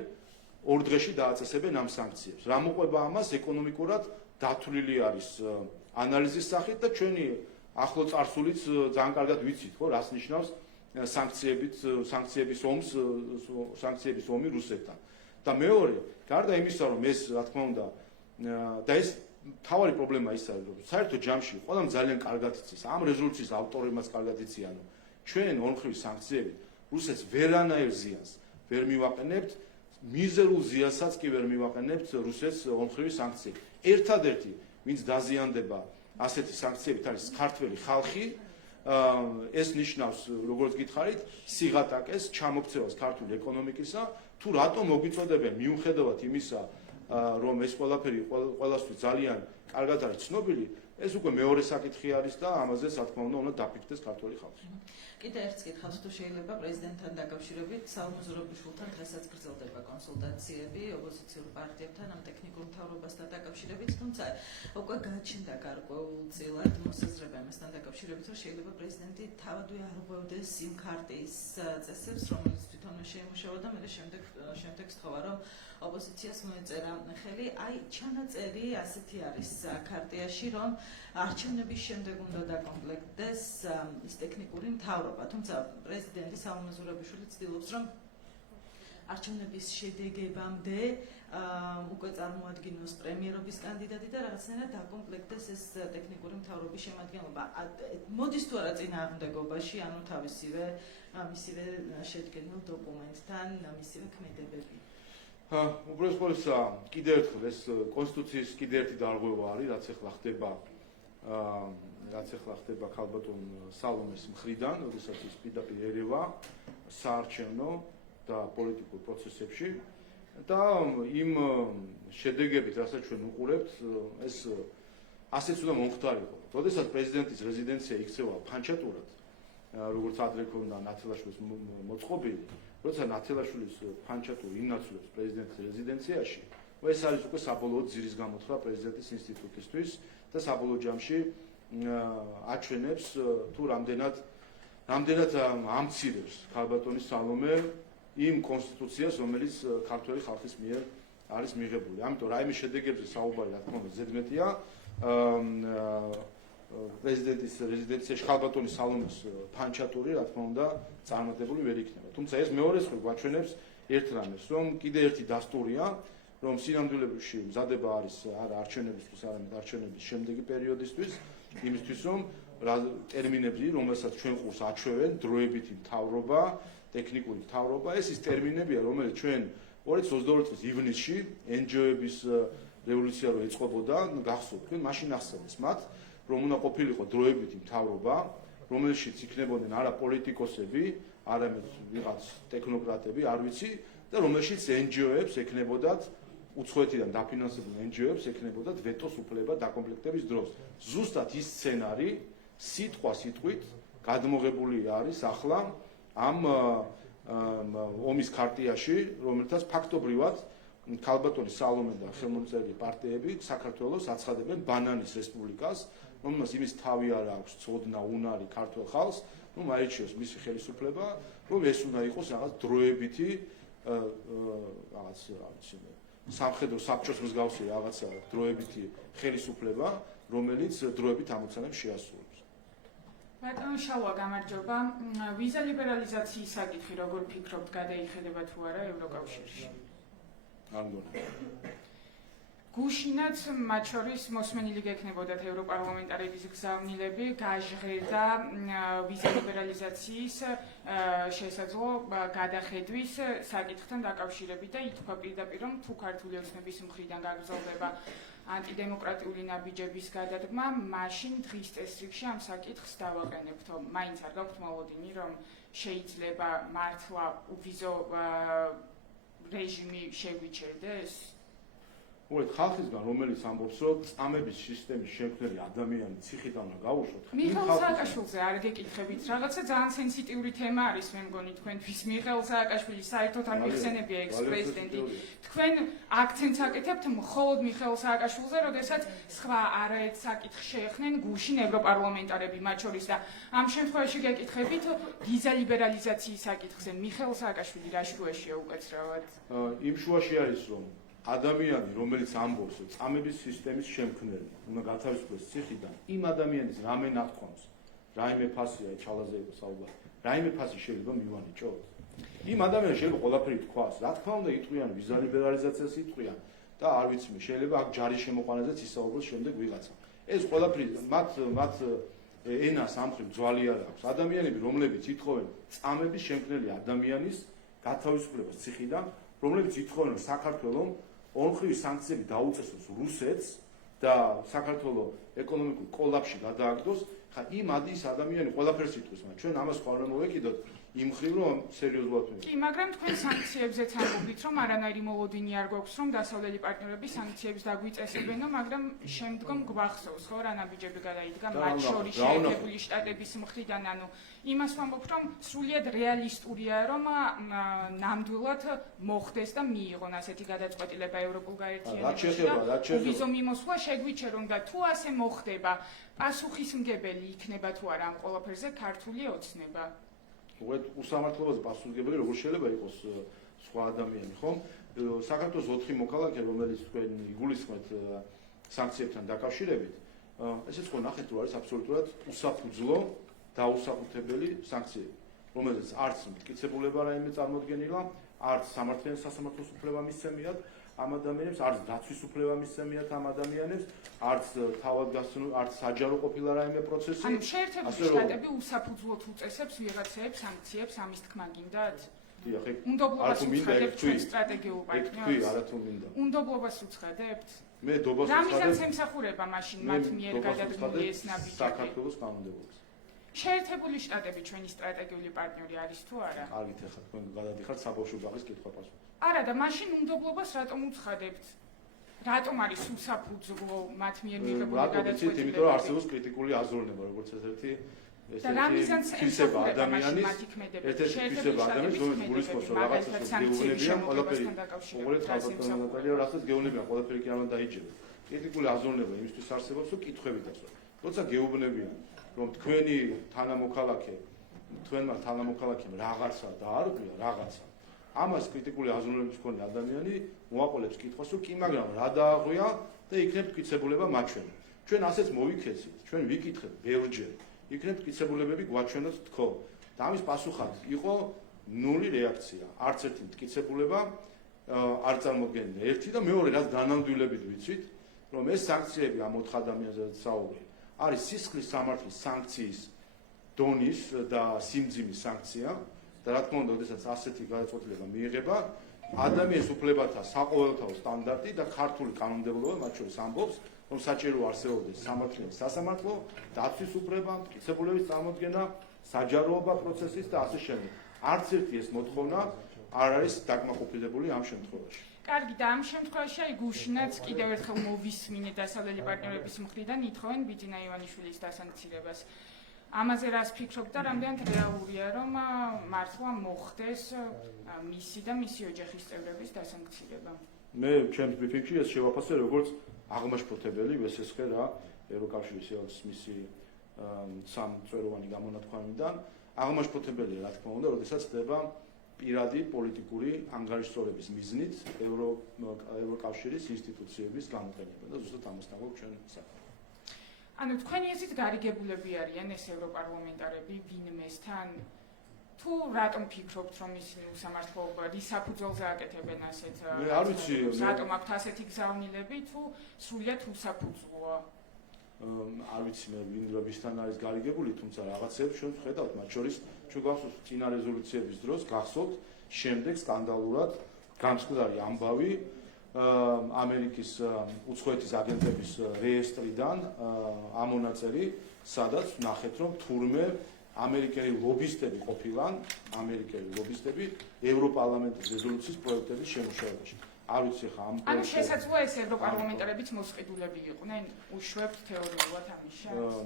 2 დღეში დააწესებენ ამ სანქციებს. რა მოყვება ამას ეკონომიკურად დათვლილი არის ანალიზის სახით და ჩვენი ახლო წარსულიც ძალიან კარგად ვიცით, ხო, რას ნიშნავს სანქციების ომი რუსეთთან. და მეორე, გარდა იმისა, რომ ეს რა თქმა უნდა და ეს თავარი პრობლემა ის არის, რომ საერთო ჯამში ყველამ ძალიან კარგად იცის, ამ რეზოლუციის ავტორებმაც კარგად იციან, რომ ჩვენ ორმხრივი სანქციებით რუსეთს ვერანაირ ზიანს ვერ მივაყენებთ, მიზერულ ზიანსაც კი ვერ მივაყენებთ რუსეთს ორმხრივი სანქციები. ერთადერთი, ვინც დაზიანდება ასეთი სანქციებით არის ქართველი ხალხი, ეს ნიშნავს, როგორც გითხარით, სიღატაკეს, ჩამოქცევას ქართული ეკონომიკისა, თუ რატომ მოგვიწოდებენ მიუხედავად იმისა, რომ ეს ყველაფერი ყველასთვის ძალიან კარგად არის ცნობილი, ეს უკვე მეორე საკითხი არის და ამაზე რა თქმა უნდა დაფიქრდეს ქართული ხალხი. კიდე ერთ კითხავს, თუ შეიძლება პრეზიდენტთან დაკავშირებით საუმეზურებიშვილთან დღესაც გრძელდება კონსულტაციები ოპოზიციურ პარტიებთან ამ ტექნიკურ მთავრობასთან დაკავშირებით, თუმცა უკვე გაჩნდა გარკვეულწილად მოსაზრება ამასთან დაკავშირებით, რომ შეიძლება პრეზიდენტი თავადვე არ ღვევდეს იმ ქარტიის წესებს, რომელიც თვითონვე შეიმუშავა და მე შემდეგ სთხოვა, რომ ოპოზიციას მოეწერა ხელი. აი ჩანაწერი ასეთი არის ქარტიაში, რომ არჩევნების შემდეგ უნდა დაკომპლექტდეს ის ტექნიკური მთავრობა, თუმცა პრეზიდენტი საუმეზურებიშვილი ცდილობს, რომ არჩევნების შედეგებამდე უკვე წარმოადგინოს პრემიერობის კანდიდატი და რაღაცნაირად დაკომპლექტდეს ეს ტექნიკური მთავრობის შემადგენლობა. მოდის თუ არა წინააღმდეგობაში, ანუ თავისივე შედგენილ დოკუმენტთან, მისივე ქმედებები. უბრალოდ ყოველსა კიდევ ერთხელ ეს კონსტიტუციის კიდევ ერთი დარღვევა არის, რაც ახლა ხდება ქალბატონ სალომეს მხრიდან, როდესაც ის პირდაპირ ერევა საარჩევნო და პოლიტიკურ პროცესებში და იმ შედეგებით, რასაც ჩვენ უყურებთ, ეს ასეც უნდა მომხდარიყო. როდესაც პრეზიდენტის რეზიდენცია იქცევა ფანჩატურად, როგორც ადრე ქონდა ნათელაშვილის მოწყობილი, როცა ნათელაშვილის ფანჩატური ინაცვლებს პრეზიდენტის რეზიდენციაში, ეს არის უკვე საბოლოო ძირის გამოთხრა პრეზიდენტის ინსტიტუტისთვის და საბოლოო ჯამში აჩვენებს თუ რამდენად ამცირებს ქალბატონი სალომე იმ კონსტიტუციას, რომელიც ქართველი ხალხის მიერ არის მიღებული. ამიტომ რაიმე შედეგებზე საუბარი რა თქმა უნდა ზედმეტია. პრეზიდენტის რეზიდენციაში ქალბატონი სალომეს ფანჩატური რა თქმა უნდა წარმატებული ვერ იქნება. თუმცა ეს მეორე მხრივ გვაჩვენებს ერთ რამეს, რომ კიდე ერთი დასტურია, რომ სინამდვილეში მზადება არის არა არჩევნებისთვის, არამედ არჩევნების შემდეგი პერიოდისთვის, იმისთვის რომ ტერმინები, რომელსაც ჩვენ ყურს აჩვევენ, დროებითი მთავრობა, ტექნიკური მთავრობა, ეს ის ტერმინებია, რომელიც ჩვენ 2022 წლის ივნისში NGO-ების რევოლუცია რო ეწყობოდა, გახსოვთ, თქვენ მაშინ ახსენეს მათ, რომ უნდა ყოფილიყო დროებითი მთავრობა, რომელშიც იქნებოდნენ არა პოლიტიკოსები, არამედ ვიღაც ტექნოკრატები, არ ვიცი, და რომელშიც NGO-ებს ექნებოდათ უცხოეთიდან დაფინანსებულ NGO-ებს ექნებოდათ ვეტოს უფლება დაკომპლექტების დროს. ზუსტად ის სცენარი სიტყვით გადმოღებული არის ახლა ამ ომის ქარტიაში, რომელთაც ფაქტობრივად ქალბატონი სალომე და ხელმომწერელი პარტიები საქართველოს აცხადებენ ბანანის რესპუბლიკას, რომელსაც იმის თავი არ აქვს, ცოდნა, უნარი ქართულ ხალხს, მაიჩიოს მისი ხელისუფლება, რომ ეს უნდა იყოს რაღაც დროებითი რაღაც სამხედრო საბჭოს მსგავსი რაღაცა დროებითი ხელისუფლება, რომელიც დროებით ამოცანებს შეასრულებს. ბატონო შალვა, გამარჯობა. ვიზა ლიბერალიზაციის საკითხი როგორ ფიქრობთ, გადაიხედება თუ არა ევროკავშირში? არ მგონია. გუშინაც მათ შორის მოსმენილი გექნებოდათ ევროპარლამენტარების გზავნილები გაჟღერდა ვიზა ლიბერალიზაციის შესაძლო გადახედვის საკითხთან დაკავშირებით და ითქვა პირდაპირ, რომ თუ ქართული ოცნების მხრიდან გაგრძელდება ანტიდემოკრატიული ნაბიჯების გადადგმა, მაშინ დღის წესრიგში ამ საკითხს დავაყენებთო. მაინც არ გაქვთ მოლოდინი, რომ შეიძლება მართლა უვიზო რეჟიმი შეგვიჩერდეს? ხალხისგან, რომელიც ამბობს, რომ წამების სისტემის შემქმნელი ადამიანი ციხიდან უნდა გაუშვოთ. მიხეილ სააკაშვილზე არ გეკითხებით, რაღაცა ძალიან სენსიტიური თემა არის, მე მგონი თქვენთვის. მიხეილ სააკაშვილი საერთოდ არ მიხსენებია ექს-პრეზიდენტი. თქვენ აქცენტს აკეთებთ მხოლოდ მიხეილ სააკაშვილზე, როდესაც სხვა არაერთ საკითხს შეეხნენ გუშინ ევროპარლამენტარები, მათ შორის და ამ შემთხვევაში გეკითხებით ვიზა ლიბერალიზაციის საკითხზე. მიხეილ სააკაშვილი რა შუაშია უკაცრავად? იმ შუაში არის, რომ ადამიანი, რომელიც ამბობს, რომ წამების სისტემის შემქმნელი უნდა გათავისუფლდეს ციხიდან, იმ ადამიანის რამე ნახტომს, რაიმე ფასია ჩალაზე იყო საუბარი, რაიმე ფასი შეიძლება მივანიჭოთ. იმ ადამიანს შეიძლება ყველაფერი თქვას, რა თქმა უნდა იტყვიან ვიზა ლიბერალიზაციას იტყვიან და არ ვიცი მე, შეიძლება აქ ჯარის შემოყვანაზეც ისაუბროს შემდეგ ვიღაცა. ეს ყველაფერი მათ ენას ამხრივ ძვალი არ აქვს. ადამიანები, რომლებიც ითხოვენ წამების შემქმნელი ადამიანის გათავისუფლებას ციხიდან, რომლებიც ითხოვენ რომ საქართველოს ორმხრივი სანქციები დაუწესოს რუსეთს და საქართველოს ეკონომიკურ კოლაფსში გადააგდოს, ხა იმ ის ადამიანი ყველაფერს იტყვის, მაგრამ ჩვენ ამას ხარ უნდა მოვეკიდოთ იმ ხრივ რომ სერიოზულად ვიყო. კი, მაგრამ თქვენ სანქციებზეც ამბობთ, რომ არანაირი მოლოდინი არ გვაქვს, რომ დასავლელი პარტნიორები სანქციებს დაგვიწესებენო, მაგრამ შემდგომ გვახსოვს, ხო, რა ნაბიჯები გადაიდგა მათ შორის შეერთებული შტატების მხრიდან, ანუ იმას ვამბობ, რომ სრულიად რეალისტურია, რომ ნამდვილად მოხდეს და მიიღონ ასეთი გადაწყვეტილება ევროპულ გაერთიანებაში და ვიზო მიმოსვლა შეგვიჩერონ და თუ ასე მოხდება, პასუხისმგებელი იქნება თუ არა ამ ყველაფერზე ქართული ოცნება? უსამართლობაზე პასუხისმგებელი როგორ შეიძლება იყოს სხვა ადამიანი, ხომ? საქართველოს 4 მოქალაქე, რომელიც თქვენ იგულისხმეთ სანქციებთან დაკავშირებით, ესეც ხო ნახეთ, რომ არის აბსოლუტურად უსაფუძვლო დაუსახუთებელი სანქციები, რომელზეც არც მტკიცებულება რაიმე წარმოდგენილა, არც სამართლიანი სასამართლოს უფლება მისცემიათ ამ ადამიანებს, არც დაცვის უფლება მისცემიათ ამ ადამიანებს, არც თავად გასცნო, არც საჯარო ყოფილა რაიმე პროცესი. ანუ შეერთებული შტატები უსაფუძვლოდ უწესებს ვიღაცებს სანქციებს, ამის თქმა გინდათ? დიახ, უნდობლობას უცხადებთ ჩვენ სტრატეგიულ პარტნიორს? არა თუ მინდა. უნდობლობას უცხადებთ? მე დობას რა მიზანს ემსახურება მაშინ მათ მიერ გადადგმული ეს ნაბიჯები? საქართველოს კანონმდებლობას. შეერთებული შტატები ჩვენი სტრატეგიული პარტნიორი არის თუ არა? კარგით, ახლა თქვენ გადადიხართ საბავშვო ბაღის კითხვა-პასუხი. არა და მაშინ უნდობლობას რატომ უცხადებთ? რატომ არის უსაფუძვლო მათ მიერ მიღებული გადაწყვეტილება? იმიტომ რომ არსებობს კრიტიკული აზროვნება, როგორც ერთ-ერთი და რა მიზანს ემსახურება მაშინ მათ იქმედებენ? ერთ-ერთი თვისება ადამიანის, რომელიც გულისხმობს, რომ რაღაცას გეუბნებიან, ყველაფერი უყურეთ ალბათ ნატალია, რასაც გეუბნებიან, ყველაფერი კი არ უნდა დაიჯეროს. კრიტიკული აზროვნება იმისთვის არსებობს, რომ კითხვებით ასვა. როცა გეუბნებიან, რომ თქვენი თანამოქალაქემ რაღაცა დაარღვია, რაღაცა. ამას კრიტიკული აზროვნების მქონე ადამიანი მოაყოლებს კითხვას, რომ კი, მაგრამ რა დააღვია და იქნებ მტკიცებულება მაჩვენო. ჩვენ ასეც მოვიქეცით, ჩვენ ვიკითხეთ ბევრჯერ. იქნებ მტკიცებულებები გვაჩვენოთ თქო. და ამის პასუხად იყო ნული რეაქცია. არც ერთი მტკიცებულება არ წარმოდგენილა. ერთი და მეორე, რაც განამდვილებით ვიცით, რომ ეს სანქციები ამ 4 ადამიანზეც საუბარი არის სისხლის სამართლის სანქციის დონის და სიმძიმის სანქცია და რა თქმა უნდა, როდესაც ასეთი გადაწყვეტილება მიიღება, ადამიანის უფლებათა საყოველთაო სტანდარტი და ქართული კანონმდებლობა მათ შორის ამბობს, რომ საჭირო არსებობდეს სამართლიანი სასამართლო, დაცვის უფლება, მტკიცებულების წარმოდგენა, საჯაროობა პროცესის და ასე შემდეგ. არც ერთი ეს მოთხოვნა არ არის დაკმაყოფილებული ამ შემთხვევაში. კარგი, და ამ შემთხვევაში აი გუშინაც კიდევ ერთხელ მოვისმინეთ დასავლელი პარტნიორების მხრიდან ითხოვენ ბიძინა ივანიშვილის დასანქცირებას. ამაზე რას ფიქრობთ და რამდენად რეალურია, რომ მართლა მოხდეს მისი და მისი ოჯახის წევრების დასანქცირება? მე ჩემს ბრიფინგში ეს შევაფასე როგორც აღმაშფოთებელი, ვესესხე რა ევროკავშირის მისი სამწვეროვანი გამონათქვამიდან. აღმაშფოთებელია რა თქმა უნდა, როდესაც ხდება პირადი პოლიტიკური ანგარიშსწორების მიზნით ევროკავშირის ინსტიტუციების გამოყენება და ზუსტად ამასთან გვაქვს ჩვენ საქმე. ანუ თქვენი აზრით გარიგებულები არიან ეს ევროპარლამენტარები ვინმესთან? თუ რატომ ფიქრობთ, რომ ისინი უსამართლო რის საფუძველზე აკეთებენ ასეთ რატომ აქვთ ასეთი გზავნილები, თუ სრულიად უსაფუძვლოა? არ ვიცი მე ვინმესთან არის გარიგებული, თუმცა რაღაცებს ჩვენ ვხედავთ, მათ შორის ჩვენ გვახსოვს წინა რეზოლუციების დროს გახსოვთ შემდეგ სკანდალურად გამსკვდარი ამბავი ამერიკის უცხოეთის აგენტების რეესტრიდან ამონაწერი, სადაც ნახეთ, რომ თურმე ამერიკელი ლობისტები ყოფილან, ამერიკელი ლობისტები ევროპარლამენტის რეზოლუციის პროექტების შემუშავებაში. არ ვიცი ხა ამ ანუ შესაძლოა ეს ევროპარლამენტარებიც მოსყიდულები იყვნენ, უშვებთ თეორიულად ამის შანსს?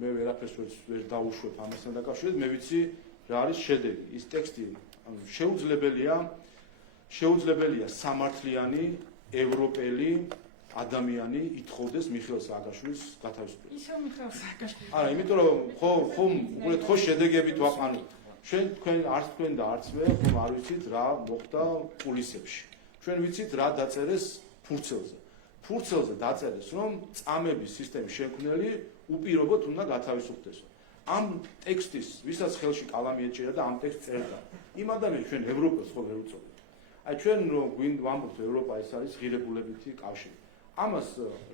მე ვერაფერს ვერ დავუშვებ ამასთან დაკავშირებით, მე ვიცი რა არის შედეგი. ის ტექსტი შეუძლებელია სამართლიანი ევროპელი ადამიანი ითხოვდეს მიხეილ სააკაშვილის გათავისუფლებას. ისევ მიხეილ სააკაშვილი. არა, იმიტომ რომ ხო შედეგებით ვაყანოთ. თქვენ არც თქვენ და არც მე ხომ არ ვიცით რა მოხდა კულისებში. ჩვენ ვიცით რა დაწერეს ფურცელზე. ფურცელზე დაწერეს, რომ წამების სისტემის შემქმნელი უპირობოდ უნდა გათავისუფლდეს. ამ ტექსტის, ვისაც ხელში კალამი ეჭირა და ამ ტექსტს წერდა, იმ ადამიანს ჩვენ ევროპელს ხო ვერ უწოდებთ. აი ჩვენ რომ გვინდა ვამბობთ ევროპა ეს არის ღირებულებითი კავშირი. ამას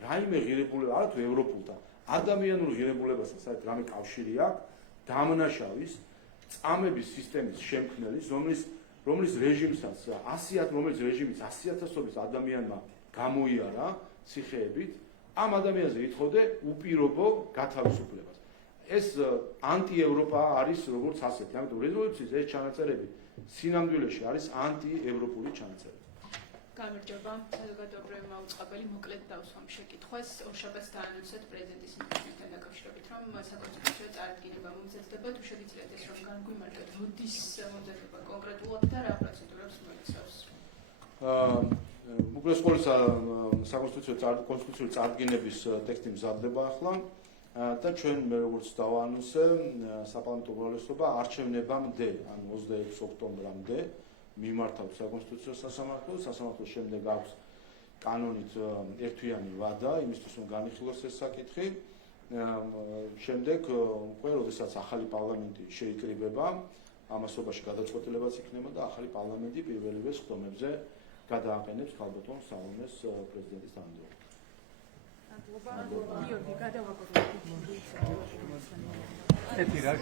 რაიმე ღირებულება არა თუ ევროპულთან, ადამიანურ ღირებულებასთან საერთოდ რამე კავშირი აქვს დამნაშავის წამების სისტემის შემქმნელის, რომლის რეჟიმსაც 100,000-ობის ადამიანმა გამოიარა ციხეებით, ამ ადამიანზე ითხოვდა უპირობო გათავისუფლებას. ეს ანტიევროპა არის როგორც ასეთი, ამიტომ რეზოლუციის ეს ჩანაწერები სინამდვილეში არის ანტიევროპული ჩანაწერები. გამარჯობა, საზოგადოებრივი მაუწყებელი მოკლედ დავსვამ შეკითხვას. ორშაბათს დაანონსეთ პრეზიდენტის ინტერვიუსთან დაკავშირებით, რომ საკონსტიტუციო წარდგინება მომზადდება, თუ შეგიძლიათ ეს რომ განგვიმარტოთ, როდის მომზადდება კონკრეტულად და რა პროცედურებს მოიცავს? უბრალოდ სკოლისა კონსტიტუციური წარდგინების ტექსტი მზადდება ახლა და ჩვენ მე როგორც დავაანონსე, საპარლამენტო უმრავლესობა არჩევნებამდე, ანუ 26 ოქტომბრამდე მიმართავთ საკონსტიტუციო სასამართლოს, სასამართლოს შემდეგ აქვს კანონით ერთვიანი ვადა, იმისთვის რომ განიხილოს ეს საკითხი. შემდეგ უკვე, როდესაც ახალი პარლამენტი შეიკრიბება, ამასობაში გადაწყვეტილებაც იქნება და ახალი პარლამენტი პირველივე სხდომებზე გადააყენებს ქალბატონ სალომეს პრეზიდენტის თანამდებობაზე. გიორგი, გადავაგოროთ. ეთი რა